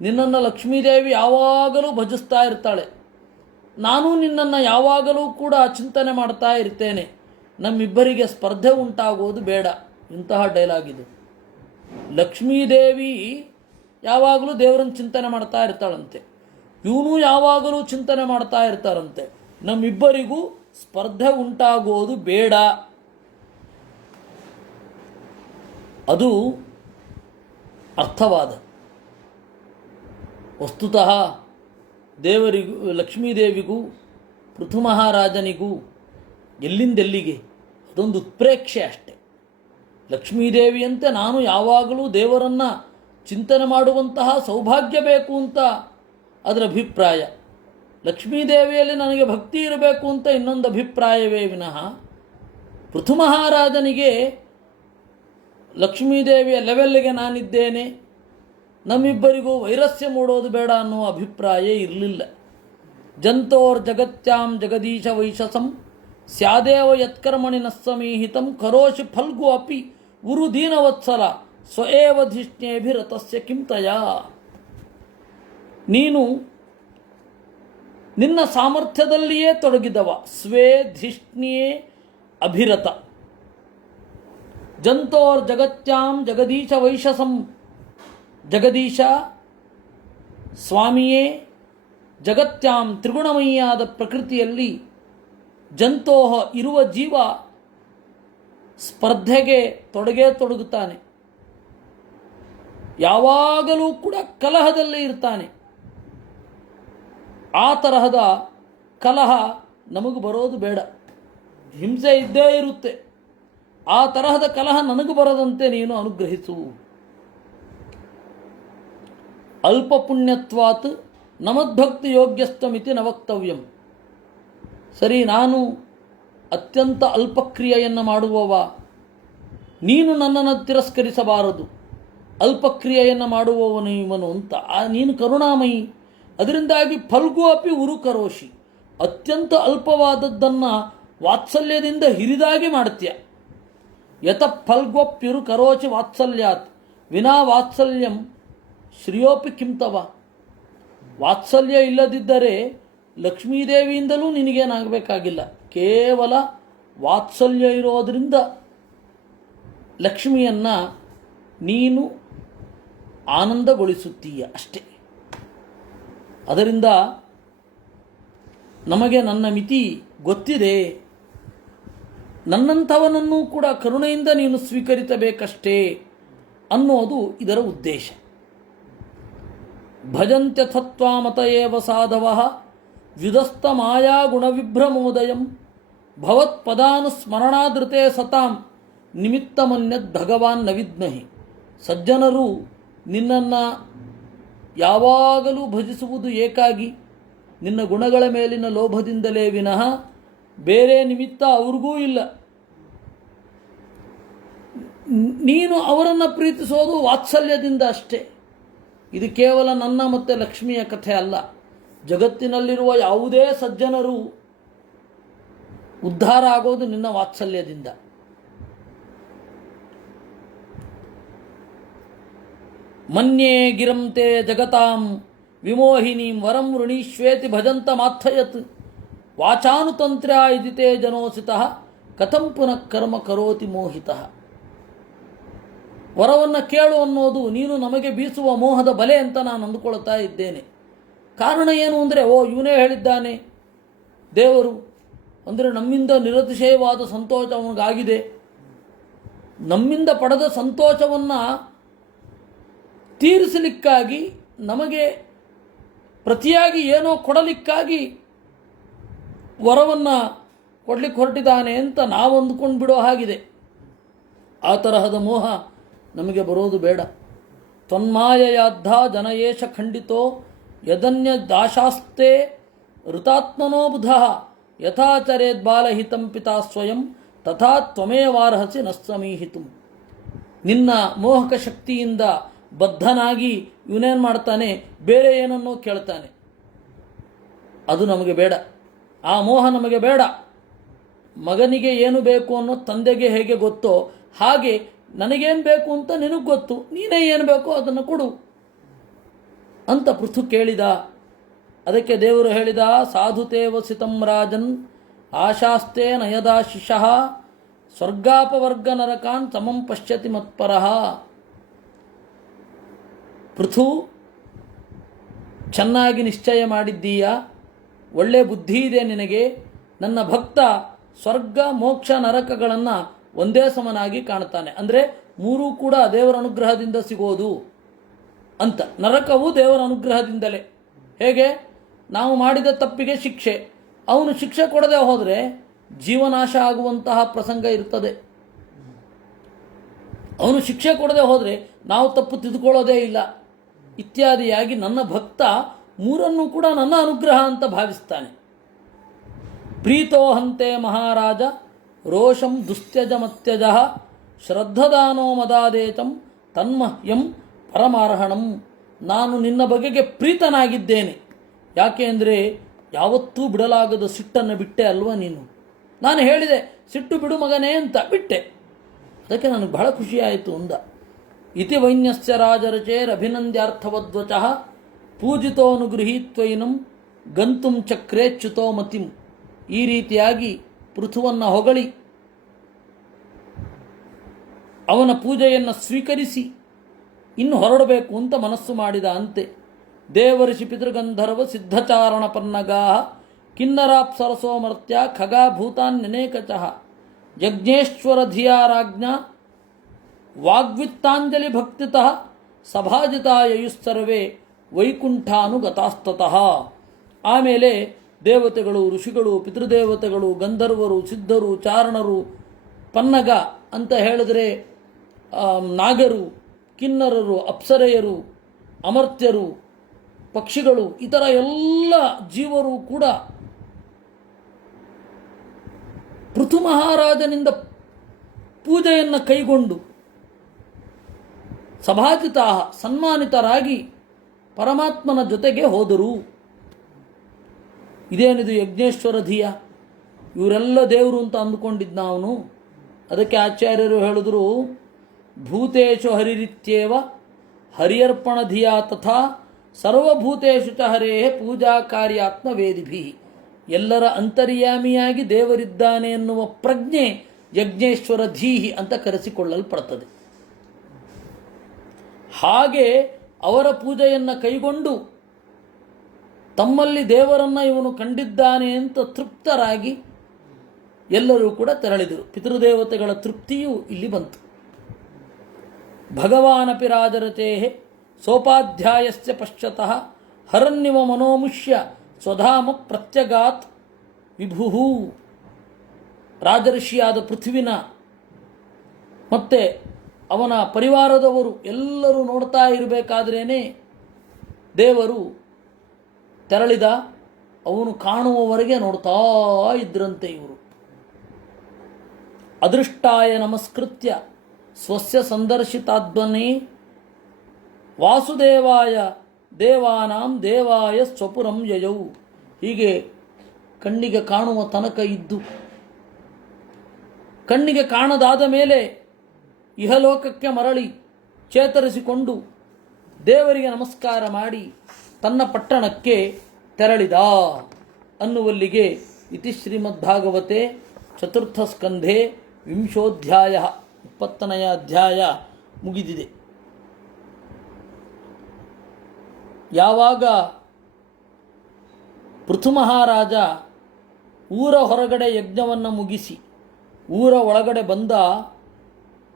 ನಿನ್ನನ್ನು ಲಕ್ಷ್ಮೀದೇವಿ ಯಾವಾಗಲೂ ಭಜಿಸ್ತಾ ಇರ್ತಾಳೆ. ನಾನು ನಿನ್ನನ್ನು ಯಾವಾಗಲೂ ಕೂಡ ಚಿಂತನೆ ಮಾಡ್ತಾ ಇರ್ತೇನೆ. ನಮ್ಮಿಬ್ಬರಿಗೆ ಸ್ಪರ್ಧೆ ಉಂಟಾಗೋದು ಬೇಡ. ಇಂತಹ ಡೈಲಾಗ್ ಇದು. ಲಕ್ಷ್ಮೀದೇವಿ ಯಾವಾಗಲೂ ದೇವರನ್ನು ಚಿಂತನೆ ಮಾಡ್ತಾ ಇರ್ತಾಳಂತೆ, ಇವನು ಯಾವಾಗಲೂ ಚಿಂತನೆ ಮಾಡ್ತಾ ಇರ್ತಾರಂತೆ. ನಮ್ಮಿಬ್ಬರಿಗೂ ಸ್ಪರ್ಧೆ ಉಂಟಾಗೋದು ಬೇಡ. ಅದು ಅರ್ಥವಾದ. ವಸ್ತುತಃ ದೇವರಿಗೂ ಲಕ್ಷ್ಮೀದೇವಿಗೂ ಪೃಥು ಮಹಾರಾಜನಿಗೂ ಎಲ್ಲಿಂದೆಲ್ಲಿಗೆ ಅದೊಂದು ಉತ್ಪ್ರೇಕ್ಷೆ ಅಷ್ಟೆ. ಲಕ್ಷ್ಮೀದೇವಿಯಂತೆ ನಾನು ಯಾವಾಗಲೂ ದೇವರನ್ನು ಚಿಂತನೆ ಮಾಡುವಂತಹ ಸೌಭಾಗ್ಯ ಬೇಕು ಅಂತ ಅದರ ಅಭಿಪ್ರಾಯ. ಲಕ್ಷ್ಮೀದೇವಿಯಲ್ಲಿ ನನಗೆ ಭಕ್ತಿ ಇರಬೇಕು ಅಂತ ಇನ್ನೊಂದು ಅಭಿಪ್ರಾಯವೇ ವಿನಃ ಪೃಥು ಮಹಾರಾಜನಿಗೆ ಲಕ್ಷ್ಮೀದೇವಿಯ ಲೆವೆಲ್ಗೆ ನಾನಿದ್ದೇನೆ, ನಮ್ಮಿಬ್ಬರಿಗೂ ವೈರಸ್ಯ ಮೂಡೋದು ಬೇಡ ಅನ್ನುವ ಅಭಿಪ್ರಾಯ ಇರಲಿಲ್ಲ. ಜಂತೋರ್ ಜಗತ್ಯಾಂ ಜಗದೀಶ ವೈಶಸಂ ಸ್ಯಾದೇವ ಯತ್ಕರ್ಮಣಿ ನಸ್ಸಮೀಹಿತಂ ಕರೋಷಿ ಫಲ್ಗು ಅಪಿ ಉರು ದೀನವತ್ಸಲ ಸ್ವಯೇವ ಧಿಷ್ಣೇಭಿರತಸ್ಯ ಕಿಂತಯ. ನೀನು ನಿನ್ನ ಸಾಮರ್ಥ್ಯದಲ್ಲಿಯೇ ತೊಡಗಿದವ, ಸ್ವೇ ಧಿಷ್ಣಿಯೇ ಅಭಿರತ. ಜಂತೋರ್ ಜಗತ್ಯಾಂ ಜಗದೀಶ ವೈಶಸಂ, ಜಗದೀಶ ಸ್ವಾಮಿಯೇ ಜಗತ್ಯಾಂ ತ್ರಿಗುಣಮಯಿಯಾದ ಪ್ರಕೃತಿಯಲ್ಲಿ ಜಂತೋಹ ಇರುವ ಜೀವ ಸ್ಪರ್ಧೆಗೆ ತೊಡಗುತ್ತಾನೆ. ಯಾವಾಗಲೂ ಕೂಡ ಕಲಹದಲ್ಲಿ ಇರ್ತಾನೆ. ಆ ತರಹದ ಕಲಹ ನಮಗೂ ಬರೋದು ಬೇಡ. ಹಿಂಸೆ ಇದ್ದೇ ಇರುತ್ತೆ. ಆ ತರಹದ ಕಲಹ ನನಗೂ ಬರದಂತೆ ನೀನು ಅನುಗ್ರಹಿಸು. ಅಲ್ಪ ಪುಣ್ಯತ್ವಾತ್ ನಮದ್ಭಕ್ತಿ ಯೋಗ್ಯಸ್ತಮಿತಿ ನ ವಕ್ತವ್ಯಂ. ಸರಿ, ನಾನು ಅತ್ಯಂತ ಅಲ್ಪಕ್ರಿಯೆಯನ್ನು ಮಾಡುವವ, ನೀನು ನನ್ನನ್ನು ತಿರಸ್ಕರಿಸಬಾರದು. ಅಲ್ಪಕ್ರಿಯೆಯನ್ನು ಮಾಡುವವನು ಇವನು ಅಂತ ನೀನು ಕರುಣಾಮಯಿ. ಅದರಿಂದಾಗಿ ಫಲ್ಗು ಅಪಿ ಉರು ಕರೋಷಿ, ಅತ್ಯಂತ ಅಲ್ಪವಾದದ್ದನ್ನು ವಾತ್ಸಲ್ಯದಿಂದ ಹಿರಿದಾಗಿ ಮಾಡ್ತೀಯ. ಯತ ಫಲ್ಗ್ವಪ್ಯುರು ಕರೋಚಿ ವಾತ್ಸಲ್ಯಾತ್ ವಿನಾ ವಾತ್ಸಲ್ಯಂ ಶ್ರೇಯೋಪಿ ಕಿಂತವ. ವಾತ್ಸಲ್ಯ ಇಲ್ಲದಿದ್ದರೆ ಲಕ್ಷ್ಮೀದೇವಿಯಿಂದಲೂ ನಿನಗೇನಾಗಬೇಕಾಗಿಲ್ಲ. ಕೇವಲ ವಾತ್ಸಲ್ಯ ಇರೋದರಿಂದ ಲಕ್ಷ್ಮಿಯನ್ನು ನೀನು ಆನಂದಗೊಳಿಸುತ್ತೀಯ ಅಷ್ಟೇ. ಅದರಿಂದ ನಮಗೆ ನನ್ನ ಮಿತಿ ಗೊತ್ತಿದೆ. ನನ್ನಂಥವನನ್ನು ಕೂಡ ಕರುಣೆಯಿಂದ ನೀನು ಸ್ವೀಕರಿಸಬೇಕಷ್ಟೇ ಅನ್ನೋದು ಇದರ ಉದ್ದೇಶ. ಭಜಂತ್ಯಥತ್ವಾಮತ ಏವ ಸಾಧವಃ ವ್ಯುದಸ್ತ ಮಾಯಾ ಗುಣವಿಭ್ರಮೋದಯಂ ಭವತ್ಪದಾನುಸ್ಮರಣಾದೃತೆ ಸತಾಂ ನಿಮಿತ್ತಮನ್ಯದ್ ಭಗವಾನ್ ನ ವಿದ್ಮಹಿ. ಸಜ್ಜನರು ನಿನ್ನನ್ನು ಯಾವಾಗಲೂ ಭಜಿಸುವುದು ಏಕಾಗಿ ನಿನ್ನ ಗುಣಗಳ ಮೇಲಿನ ಲೋಭದಿಂದಲೇ ವಿನಃ ಬೇರೆ ನಿಮಿತ್ತ ಅವ್ರಿಗೂ ಇಲ್ಲ. ನೀನು ಅವರನ್ನು ಪ್ರೀತಿಸೋದು ವಾತ್ಸಲ್ಯದಿಂದ ಅಷ್ಟೇ. ಇದು ಕೇವಲ ನನ್ನ ಮತ್ತು ಲಕ್ಷ್ಮಿಯ ಕಥೆ ಅಲ್ಲ. ಜಗತ್ತಿನಲ್ಲಿರುವ ಯಾವುದೇ ಸಜ್ಜನರು ಉದ್ಧಾರ ಆಗೋದು ನಿನ್ನ ವಾತ್ಸಲ್ಯದಿಂದ. ಮನ್ಯೇ ಗಿರಂತೆ ಜಗತಾಂ ವಿಮೋಹಿನೀಂ ವರಂ ಋಣೀಶ್ವೇತಿ ಭಜಂತ ಮಾಥಯತ್ ವಾಚಾನುತಂತ್ರ್ಯ ಇದಿತೆ ಜನೋಸಿತಃ ಕಥಂ ಪುನಃ ಕರ್ಮ ಕರೋತಿ ಮೋಹಿತಃ. ವರವನ್ನು ಕೇಳು ಅನ್ನೋದು ನೀನು ನಮಗೆ ಬೀಸುವ ಮೋಹದ ಬಲೆ ಅಂತ ನಾನು ಅಂದುಕೊಳ್ತಾ ಇದ್ದೇನೆ. ಕಾರಣ ಏನು ಅಂದರೆ, ಇವನೇ ಹೇಳಿದ್ದಾನೆ ದೇವರು ಅಂದರೆ ನಮ್ಮಿಂದ ನಿರತಿಶಯವಾದ ಸಂತೋಷ ಅವನಿಗಾಗಿದೆ. ನಮ್ಮಿಂದ ಪಡೆದ ಸಂತೋಷವನ್ನು ತೀರಿಸಲಿಕ್ಕಾಗಿ, ನಮಗೆ ಪ್ರತಿಯಾಗಿ ಏನೋ ಕೊಡಲಿಕ್ಕಾಗಿ ವರವನ್ನು ಕೊಡಲಿಕ್ಕೆ ಹೊರಟಿದ್ದಾನೆ ಅಂತ ನಾವು ಅಂದುಕೊಂಡು ಬಿಡೋ ಹಾಗಿದೆ. ಆ ತರಹದ ಮೋಹ ನಮಗೆ ಬರೋದು ಬೇಡ. ತನ್ಮಾಯಯಾದ್ಧ ಜನಯೇಶ ಖಂಡಿತೋ ಯದನ್ಯ ದಾಶಾಸ್ತೆ ಋತಾತ್ಮನೋ ಬುಧಃ ಯಥಾಚರೇದ್ ಬಾಲಹಿತಂ ಪಿತಾ ಸ್ವಯಂ ತಥಾ ತ್ವಮೇವಾರ್ಹಸಿ ನಸ್ಸಮೀಹಿತು. ನಿನ್ನ ಮೋಹಕ ಶಕ್ತಿಯಿಂದ ಬದ್ಧನಾಗಿ ಇವನೇನು ಮಾಡ್ತಾನೆ, ಬೇರೆ ಏನನ್ನೋ ಕೇಳ್ತಾನೆ. ಅದು ನಮಗೆ ಬೇಡ. ಆ ಮೋಹ ನಮಗೆ ಬೇಡ. ಮಗನಿಗೆ ಏನು ಬೇಕು ಅನ್ನೋ ತಂದೆಗೆ ಹೇಗೆ ಗೊತ್ತೋ ಹಾಗೆ ನನಗೇನು ಬೇಕು ಅಂತ ನಿನಗೆ ಗೊತ್ತು, ನೀನೇ ಏನು ಬೇಕೋ ಅದನ್ನು ಕೊಡು ಅಂತ ಪೃಥು ಕೇಳಿದ. ಅದಕ್ಕೆ ದೇವರು ಹೇಳಿದ, ಸಾಧುತೇವಸಿತಂ ರಾಜನ್ ಆಶಾಸ್ತೆ ನಯದಾಶಿಷಃ ಸ್ವರ್ಗಾಪವರ್ಗ ನರಕಾನ್ ಸಮಂ ಪಶ್ಯತಿ ಮತ್ಪರಃ. ಪೃಥು, ಚೆನ್ನಾಗಿ ನಿಶ್ಚಯ ಮಾಡಿದ್ದೀಯ, ಒಳ್ಳೆ ಬುದ್ಧಿ ಇದೆ ನಿನಗೆ. ನನ್ನ ಭಕ್ತ ಸ್ವರ್ಗ ಮೋಕ್ಷ ನರಕಗಳನ್ನು ಒಂದೇ ಸಮನಾಗಿ ಕಾಣ್ತಾನೆ. ಅಂದರೆ ಮೂರೂ ಕೂಡ ದೇವರ ಅನುಗ್ರಹದಿಂದ ಸಿಗೋದು ಅಂತ. ನರಕವು ದೇವರ ಅನುಗ್ರಹದಿಂದಲೇ. ಹೇಗೆ? ನಾವು ಮಾಡಿದ ತಪ್ಪಿಗೆ ಶಿಕ್ಷೆ, ಅವನು ಶಿಕ್ಷೆ ಕೊಡದೆ ಹೋದರೆ ಜೀವನಾಶ ಆಗುವಂತಹ ಪ್ರಸಂಗ ಇರ್ತದೆ. ಅವನು ಶಿಕ್ಷೆ ಕೊಡದೆ ಹೋದರೆ ನಾವು ತಪ್ಪು ತಿದ್ದುಕೊಳ್ಳೋದೇ ಇಲ್ಲ ಇತ್ಯಾದಿಯಾಗಿ ನನ್ನ ಭಕ್ತ ಮೂರನ್ನೂ ಕೂಡ ನನ್ನ ಅನುಗ್ರಹ ಅಂತ ಭಾವಿಸ್ತಾನೆ. ಪ್ರೀತೋಹಂತೆ ಮಹಾರಾಜ ರೋಷಂ ದುಸ್ತ್ಯಜಮತ್ಯಜ ಶ್ರದ್ಧದಾನೋ ಮದಾದೇಚಂ ತನ್ಮಹ್ಯಂ ಪರಮಾರ್ಹಣಂ. ನಾನು ನಿನ್ನ ಬಗೆಗೆ ಪ್ರೀತನಾಗಿದ್ದೇನೆ. ಯಾಕೆ ಅಂದರೆ ಯಾವತ್ತೂ ಬಿಡಲಾಗದ ಸಿಟ್ಟನ್ನು ಬಿಟ್ಟೆ ಅಲ್ವಾ ನೀನು. ನಾನು ಹೇಳಿದೆ ಸಿಟ್ಟು ಬಿಡು ಮಗನೇ ಅಂತ, ಬಿಟ್ಟೆ. ಅದಕ್ಕೆ ನನಗೆ ಬಹಳ ಖುಷಿಯಾಯಿತು ಅಂದ. ಇತಿ ವೈನ್ಯಸ್ಯ ರಾಜರಚೇರಭಿನಂದ್ಯಾರ್ಥವದ್ವಚಃ ಪೂಜಿತೋನುಗೃಹೀತ್ವೈನಂ ಗಂತುಂ ಚಕ್ರೇಚ್ಯುತೋ ಮತಿಂ. ಈ ರೀತಿಯಾಗಿ ಪೃಥುವನ್ನು ಹೊಗಳಿ ಅವನ ಪೂಜೆಯನ್ನು ಸ್ವೀಕರಿಸಿ ಇನ್ನು ಹೊರಡಬೇಕು ಅಂತ ಮನಸ್ಸು ಮಾಡಿದ ಅಂತೆ. ದೇವರ್ಷಿ ಪಿತೃಗಂಧರ್ವ ಸಿದ್ಧಚಾರಣ ಪನ್ನಗಾ ಕಿನ್ನರಾಪ್ಸರಸೋ ಮರ್ತ್ಯ ಖಗಾ ಭೂತಾನ್ಯನೇಕಚಃ ಯಜ್ಞೇಶ್ವರ ಧಿಯಾರಾಜ್ಞ ವಾಗ್ವಿತ್ತಾಂಜಲಿ ಭಕ್ತಿತಃ ಸಭಾಜಿತಾ ಯಯುಸ್ಸರ್ವೇ ವೈಕುಂಠಾನುಗತಾಸ್ತತಃ. ಆಮೇಲೆ ದೇವತೆಗಳು, ಋಷಿಗಳು, ಪಿತೃದೇವತೆಗಳು, ಗಂಧರ್ವರು, ಸಿದ್ಧರು, ಚಾರಣರು, ಪನ್ನಗ ಅಂತ ಹೇಳಿದ್ರೆ ನಾಗರು, ಕಿನ್ನರರು, ಅಪ್ಸರೆಯರು, ಅಮರ್ತ್ಯರು, ಪಕ್ಷಿಗಳು, ಇತರ ಎಲ್ಲ ಜೀವರು ಕೂಡ ಪೃಥು ಮಹಾರಾಜನಿಂದ ಪೂಜೆಯನ್ನು ಕೈಗೊಂಡು ಸಭಾಜಿತಾ ಸನ್ಮಾನಿತರಾಗಿ ಪರಮಾತ್ಮನ ಜೊತೆಗೆ ಹೋದರು. ಇದೇನಿದು ಯಜ್ಞೇಶ್ವರ ಧಿಯ, ಇವರೆಲ್ಲ ದೇವರು ಅಂತ ಅಂದುಕೊಂಡಿದ್ದ ಅವನು. ಅದಕ್ಕೆ ಆಚಾರ್ಯರು ಹೇಳಿದ್ರು, ಭೂತೇಶು ಹರಿರಿತ್ಯೇವ ಹರಿಯರ್ಪಣ ಧಿಯಾ ತಥಾ ಸರ್ವಭೂತೇಶು ಚ ಹರೇ ಪೂಜಾ ಕಾರ್ಯಾತ್ಮ ವೇದಿಭಿ. ಎಲ್ಲರ ಅಂತರ್ಯಾಮಿಯಾಗಿ ದೇವರಿದ್ದಾನೆ ಎನ್ನುವ ಪ್ರಜ್ಞೆ ಯಜ್ಞೇಶ್ವರ ಧೀಹಿ ಅಂತ ಕರೆಸಿಕೊಳ್ಳಲ್ಪಡ್ತದೆ. ಹಾಗೆ ಅವರ ಪೂಜೆಯನ್ನು ಕೈಗೊಂಡು ತಮ್ಮಲ್ಲಿ ದೇವರನ್ನು ಇವನು ಕಂಡಿದ್ದಾನೆ ಅಂತ ತೃಪ್ತರಾಗಿ ಎಲ್ಲರೂ ಕೂಡ ತೆರಳಿದರು. ಪಿತೃದೇವತೆಗಳ ತೃಪ್ತಿಯೂ ಇಲ್ಲಿ ಬಂತು. ಭಗವಾನಪಿ ರಾಜರಚೇ ಸೋಪಾಧ್ಯಾಯಸ್ಯ ಪಶ್ಚಾತಃ ಹರನ್ನಿವ ಮನೋಮುಷ್ಯ ಸ್ವಧಾಮ ಪ್ರತ್ಯಗಾತ್ ವಿಭುಹು. ರಾಜಋಷಿಯಾದ ಪೃಥ್ವಿನ ಮತ್ತೆ ಅವನ ಪರಿವಾರದವರು ಎಲ್ಲರೂ ನೋಡ್ತಾ ಇರಬೇಕಾದ್ರೇನೆ ದೇವರು ತೆರಳಿದ. ಅವನು ಕಾಣುವವರೆಗೆ ನೋಡ್ತಾ ಇದ್ರಂತೆ ಇವರು. ಅದೃಷ್ಟಾಯ ನಮಸ್ಕೃತ್ಯ ಸ್ವಸ್ಯ ಸಂದರ್ಶಿತಾತ್ಮನೇ ವಾಸುದೇವಾಯ ದೇವಾನಾಂ ದೇವಾಯ ಸ್ವಪುರಂ ಯಯೌ. ಹೀಗೆ ಕಣ್ಣಿಗೆ ಕಾಣುವ ತನಕ ಇದ್ದು ಕಣ್ಣಿಗೆ ಕಾಣದಾದ ಮೇಲೆ ಇಹಲೋಕಕ್ಕೆ ಮರಳಿ ಚೇತರಿಸಿಕೊಂಡು ದೇವರಿಗೆ ನಮಸ್ಕಾರ ಮಾಡಿ ತನ್ನ ಪಟ್ಟಣಕ್ಕೆ ತೆರಳಿದ ಅನ್ನುವಲ್ಲಿಗೆ ಇತಿ ಶ್ರೀಮದ್ಭಾಗವತೆ ಚತುರ್ಥ ಸ್ಕಂಧೆ ವಿಂಶೋಧ್ಯಾಯ 20ನೇ ಅಧ್ಯಾಯ ಮುಗಿದಿದೆ. ಯಾವಾಗ ಪೃಥು ಮಹಾರಾಜ ಊರ ಹೊರಗಡೆ ಯಜ್ಞವನ್ನು ಮುಗಿಸಿ ಊರ ಒಳಗಡೆ ಬಂದ,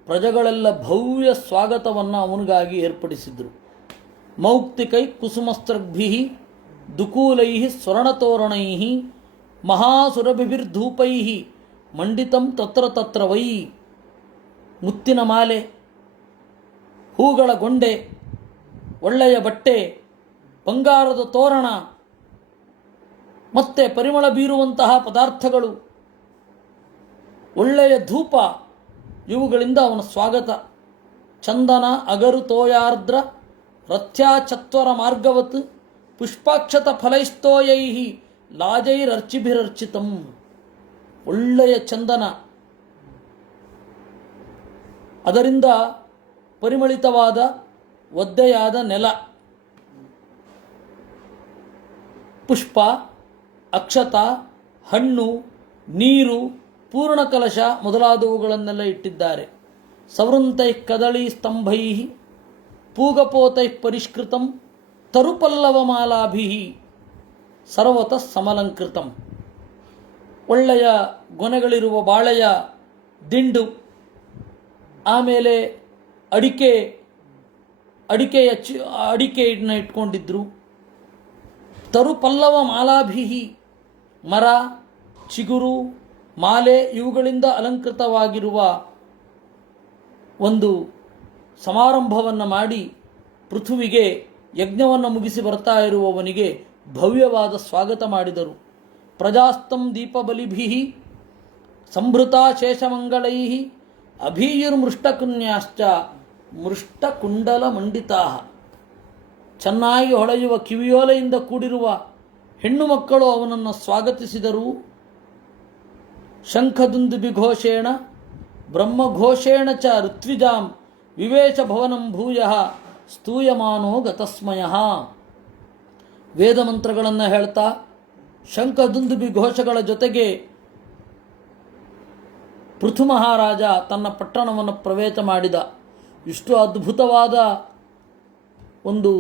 ಪ್ರಜೆಗಳೆಲ್ಲ ಭವ್ಯ ಸ್ವಾಗತವನ್ನು ಅವನಿಗಾಗಿ ಏರ್ಪಡಿಸಿದರು. ಮೌಕ್ತಿಕೈ ಕುಸುಮಸ್ತ್ರಗ್ಭಿ ದುಕೂಲೈ ಸ್ವರ್ಣತೋರಣೈ ಮಹಾಸುರಭಿರ್ಧೂಪೈ ಮಂಡಿತಂ ತತ್ರ ತತ್ರ ವೈ. ಮುತ್ತಿನ ಮಾಲೆ, ಹೂಗಳ ಗೊಂಡೆ, ಒಳ್ಳೆಯ ಬಟ್ಟೆ, ಬಂಗಾರದ ತೋರಣ, ಮತ್ತೆ ಪರಿಮಳ ಬೀರುವಂತಹ ಪದಾರ್ಥಗಳು, ಒಳ್ಳೆಯ ಧೂಪ, ಇವುಗಳಿಂದ ಅವನ ಸ್ವಾಗತ. ಚಂದನ ಅಗರು ತೋಯಾರ್ದ್ರ ರಥ್ಯಾಚತ್ವರ ಮಾರ್ಗವತ್ ಪುಷ್ಪಾಕ್ಷತ ಫಲೈಸ್ತೋಯೈ ಲಾಜೈರರ್ಚಿಭಿರರ್ಚಿತಂ. ಒಳ್ಳೆಯ ಚಂದನ, ಅದರಿಂದ ಪರಿಮಳಿತವಾದ ಒದ್ದೆಯಾದ ನೆಲ, ಪುಷ್ಪ, ಅಕ್ಷತ, ಹಣ್ಣು, ನೀರು, ಪೂರ್ಣ ಕಲಶ ಮೊದಲಾದವುಗಳನ್ನೆಲ್ಲ ಇಟ್ಟಿದ್ದಾರೆ. ಸವೃಂತೈ ಕದಳಿ ಸ್ತಂಭೈ ಪೂಗಪೋತೈ ಪರಿಷ್ಕೃತಂ ತರುಪಲ್ಲವಮಾಲಾಭಿ ಸರ್ವತಃ ಸಮಲಂಕೃತಂ. ಒಳ್ಳೆಯ ಗೊನೆಗಳಿರುವ ಬಾಳೆಯ ದಿಂಡು ಆಮೇಲೆ ಅಡಿಕೆಯನ್ನು ಇಟ್ಕೊಂಡಿದ್ರು. ತರು ಪಲ್ಲವ ಮಾಲಾಭಿಹಿ, ಮರ, ಚಿಗುರು, ಮಾಲೆ ಇವುಗಳಿಂದ ಅಲಂಕೃತವಾಗಿರುವ ಒಂದು ಸಮಾರಂಭವನ್ನು ಮಾಡಿ ಪೃಥುವಿಗೆ ಯಜ್ಞವನ್ನು ಮುಗಿಸಿ ಬರ್ತಾ ಇರುವವನಿಗೆ ಭವ್ಯವಾದ ಸ್ವಾಗತ ಮಾಡಿದರು. ಪ್ರಜಾಸ್ತಂ ದೀಪಬಲಿಭಿ ಸಂಭೃತಾ ಶೇಷಮಂಗಳೈ ಅಭೀಯುರ್ಮೃಷ್ಟಕುನ್ಯಾಶ್ಚ ಮೃಷ್ಟಕುಂಡಲ ಮಂಡಿತಾ. ಚೆನ್ನಾಗಿ ಹೊಳೆಯುವ ಕಿವಿಯೋಲೆಯಿಂದ ಕೂಡಿರುವ ಹೆಣ್ಣು ಮಕ್ಕಳು ಅವನನ್ನು ಸ್ವಾಗತಿಸಿದರು. ಶಂಖದುಂದುಬಿಘೋಷೇಣ ಬ್ರಹ್ಮಘೋಷೇಣ ಚ ಋತ್ವಿಜಾಂ ವಿವೇಶ ಭವನಂ ಭೂಯಃ ಸ್ತೂಯಮಾನೋ ಗತಸ್ಮಯಃ. ವೇದ ಮಂತ್ರಗಳನ್ನು ಹೇಳ್ತಾ ಶಂಖದುಂದುಬಿ ಘೋಷಗಳ ಜೊತೆಗೆ ಪೃಥು ಮಹಾರಾಜ ತನ್ನ ಪಟ್ಟಣವನ್ನು ಪ್ರವೇಶ ಮಾಡಿದ. ಇಷ್ಟು ಅದ್ಭುತವಾದ ಒಂದು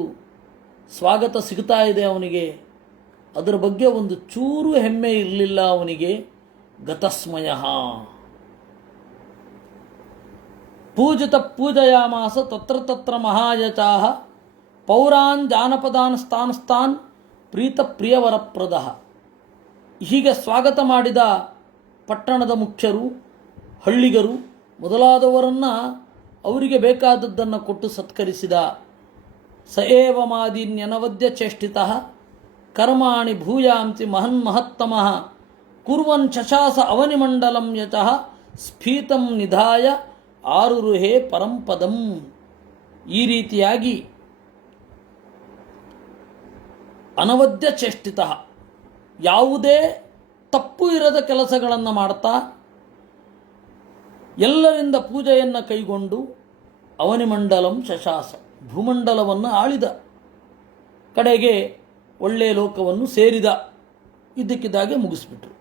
ಸ್ವಾಗತ ಸಿಗ್ತಾ ಇದೆ ಅವನಿಗೆ. ಅದರ ಬಗ್ಗೆ ಒಂದು ಚೂರು ಹೆಮ್ಮೆ ಇರಲಿಲ್ಲ ಅವನಿಗೆ. ಗತಸ್ಮಯ. ಪೂಜಿತ ಪೂಜಯಾಮಾಸ ತತ್ರ ತತ್ರ ಮಹಾಯಚಾಹ ಪೌರಾನ್ ಜಾನಪದಾನ್ ಸ್ಥಾನ್ ಪ್ರೀತ ಪ್ರಿಯವರಪ್ರದ. ಹೀಗೆ ಸ್ವಾಗತ ಮಾಡಿದ ಪಟ್ಟಣದ ಮುಖ್ಯರು, ಹಳ್ಳಿಗರು ಮೊದಲಾದವರನ್ನು ಅವರಿಗೆ ಬೇಕಾದದ್ದನ್ನು ಕೊಟ್ಟು ಸತ್ಕರಿಸಿದ. ಸ ಏವ ಮಾದೀನ್ಯನವದ್ಯ ಚೇಷ್ಟಿತಃ ಕರ್ಮಾಣಿ ಭೂಯಾಂತಿ ಮಹನ್ಮಹತ್ತಮಃ ಕುರ್ವನ್ ಶಶಾಸ ಅವನಿಮಂಡಲಂ ಯಚಃ ಸ್ಫೀತಂ ನಿಧಾಯ ಆರುರುಹೇ ಪರಂಪದಂ. ಈ ರೀತಿಯಾಗಿ ಅನವದ್ಯ ಚೇಷ್ಟಿತ, ಯಾವುದೇ ತಪ್ಪು ಇರದ ಕೆಲಸಗಳನ್ನು ಮಾಡ್ತಾ ಎಲ್ಲರಿಂದ ಪೂಜೆಯನ್ನು ಕೈಗೊಂಡು ಅವನಿಮಂಡಲಂ ಶಶಾಸ, ಭೂಮಂಡಲವನ್ನು ಆಳಿದ, ಕಡೆಗೆ ಒಳ್ಳೆಯ ಲೋಕವನ್ನು ಸೇರಿದ. ಇದ್ದಕ್ಕಿದ್ದಾಗೆ ಮುಗಿಸ್ಬಿಟ್ರು.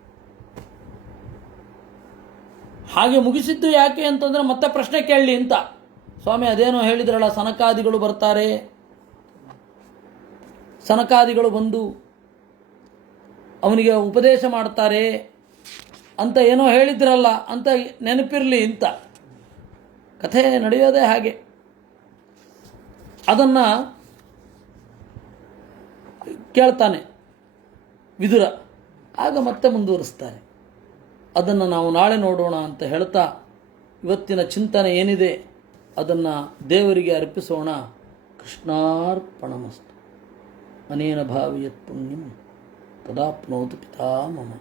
ಹಾಗೆ ಮುಗಿಸಿದ್ದು ಯಾಕೆ ಅಂತಂದರೆ ಮತ್ತೆ ಪ್ರಶ್ನೆ ಕೇಳಲಿ ಅಂತ. ಸ್ವಾಮಿ ಅದೇನೋ ಹೇಳಿದ್ರಲ್ಲ, ಸನಕಾದಿಗಳು ಬರ್ತಾರೆ, ಸನಕಾದಿಗಳು ಬಂದು ಅವನಿಗೆ ಉಪದೇಶ ಮಾಡ್ತಾರೆ ಅಂತ ಏನೋ ಹೇಳಿದ್ರಲ್ಲ ಅಂತ ನೆನಪಿರಲಿ ಅಂತ. ಕಥೆ ನಡೆಯೋದೇ ಹಾಗೆ. ಅದನ್ನು ಕೇಳ್ತಾನೆ ವಿದುರ. ಆಗ ಮತ್ತೆ ಮುಂದುವರಿಸ್ತಾರೆ. ಅದನ್ನು ನಾವು ನಾಳೆ ನೋಡೋಣ ಅಂತ ಹೇಳ್ತಾ ಇವತ್ತಿನ ಚಿಂತನೆ ಏನಿದೆ ಅದನ್ನು ದೇವರಿಗೆ ಅರ್ಪಿಸೋಣ. ಕೃಷ್ಣಾರ್ಪಣಮಸ್ತು. ಅನೇನ ಭಾವಿಯತ್ ಪುಣ್ಯಂ ತದಾಪ್ನೋತು ಪಿತಾಮಹ.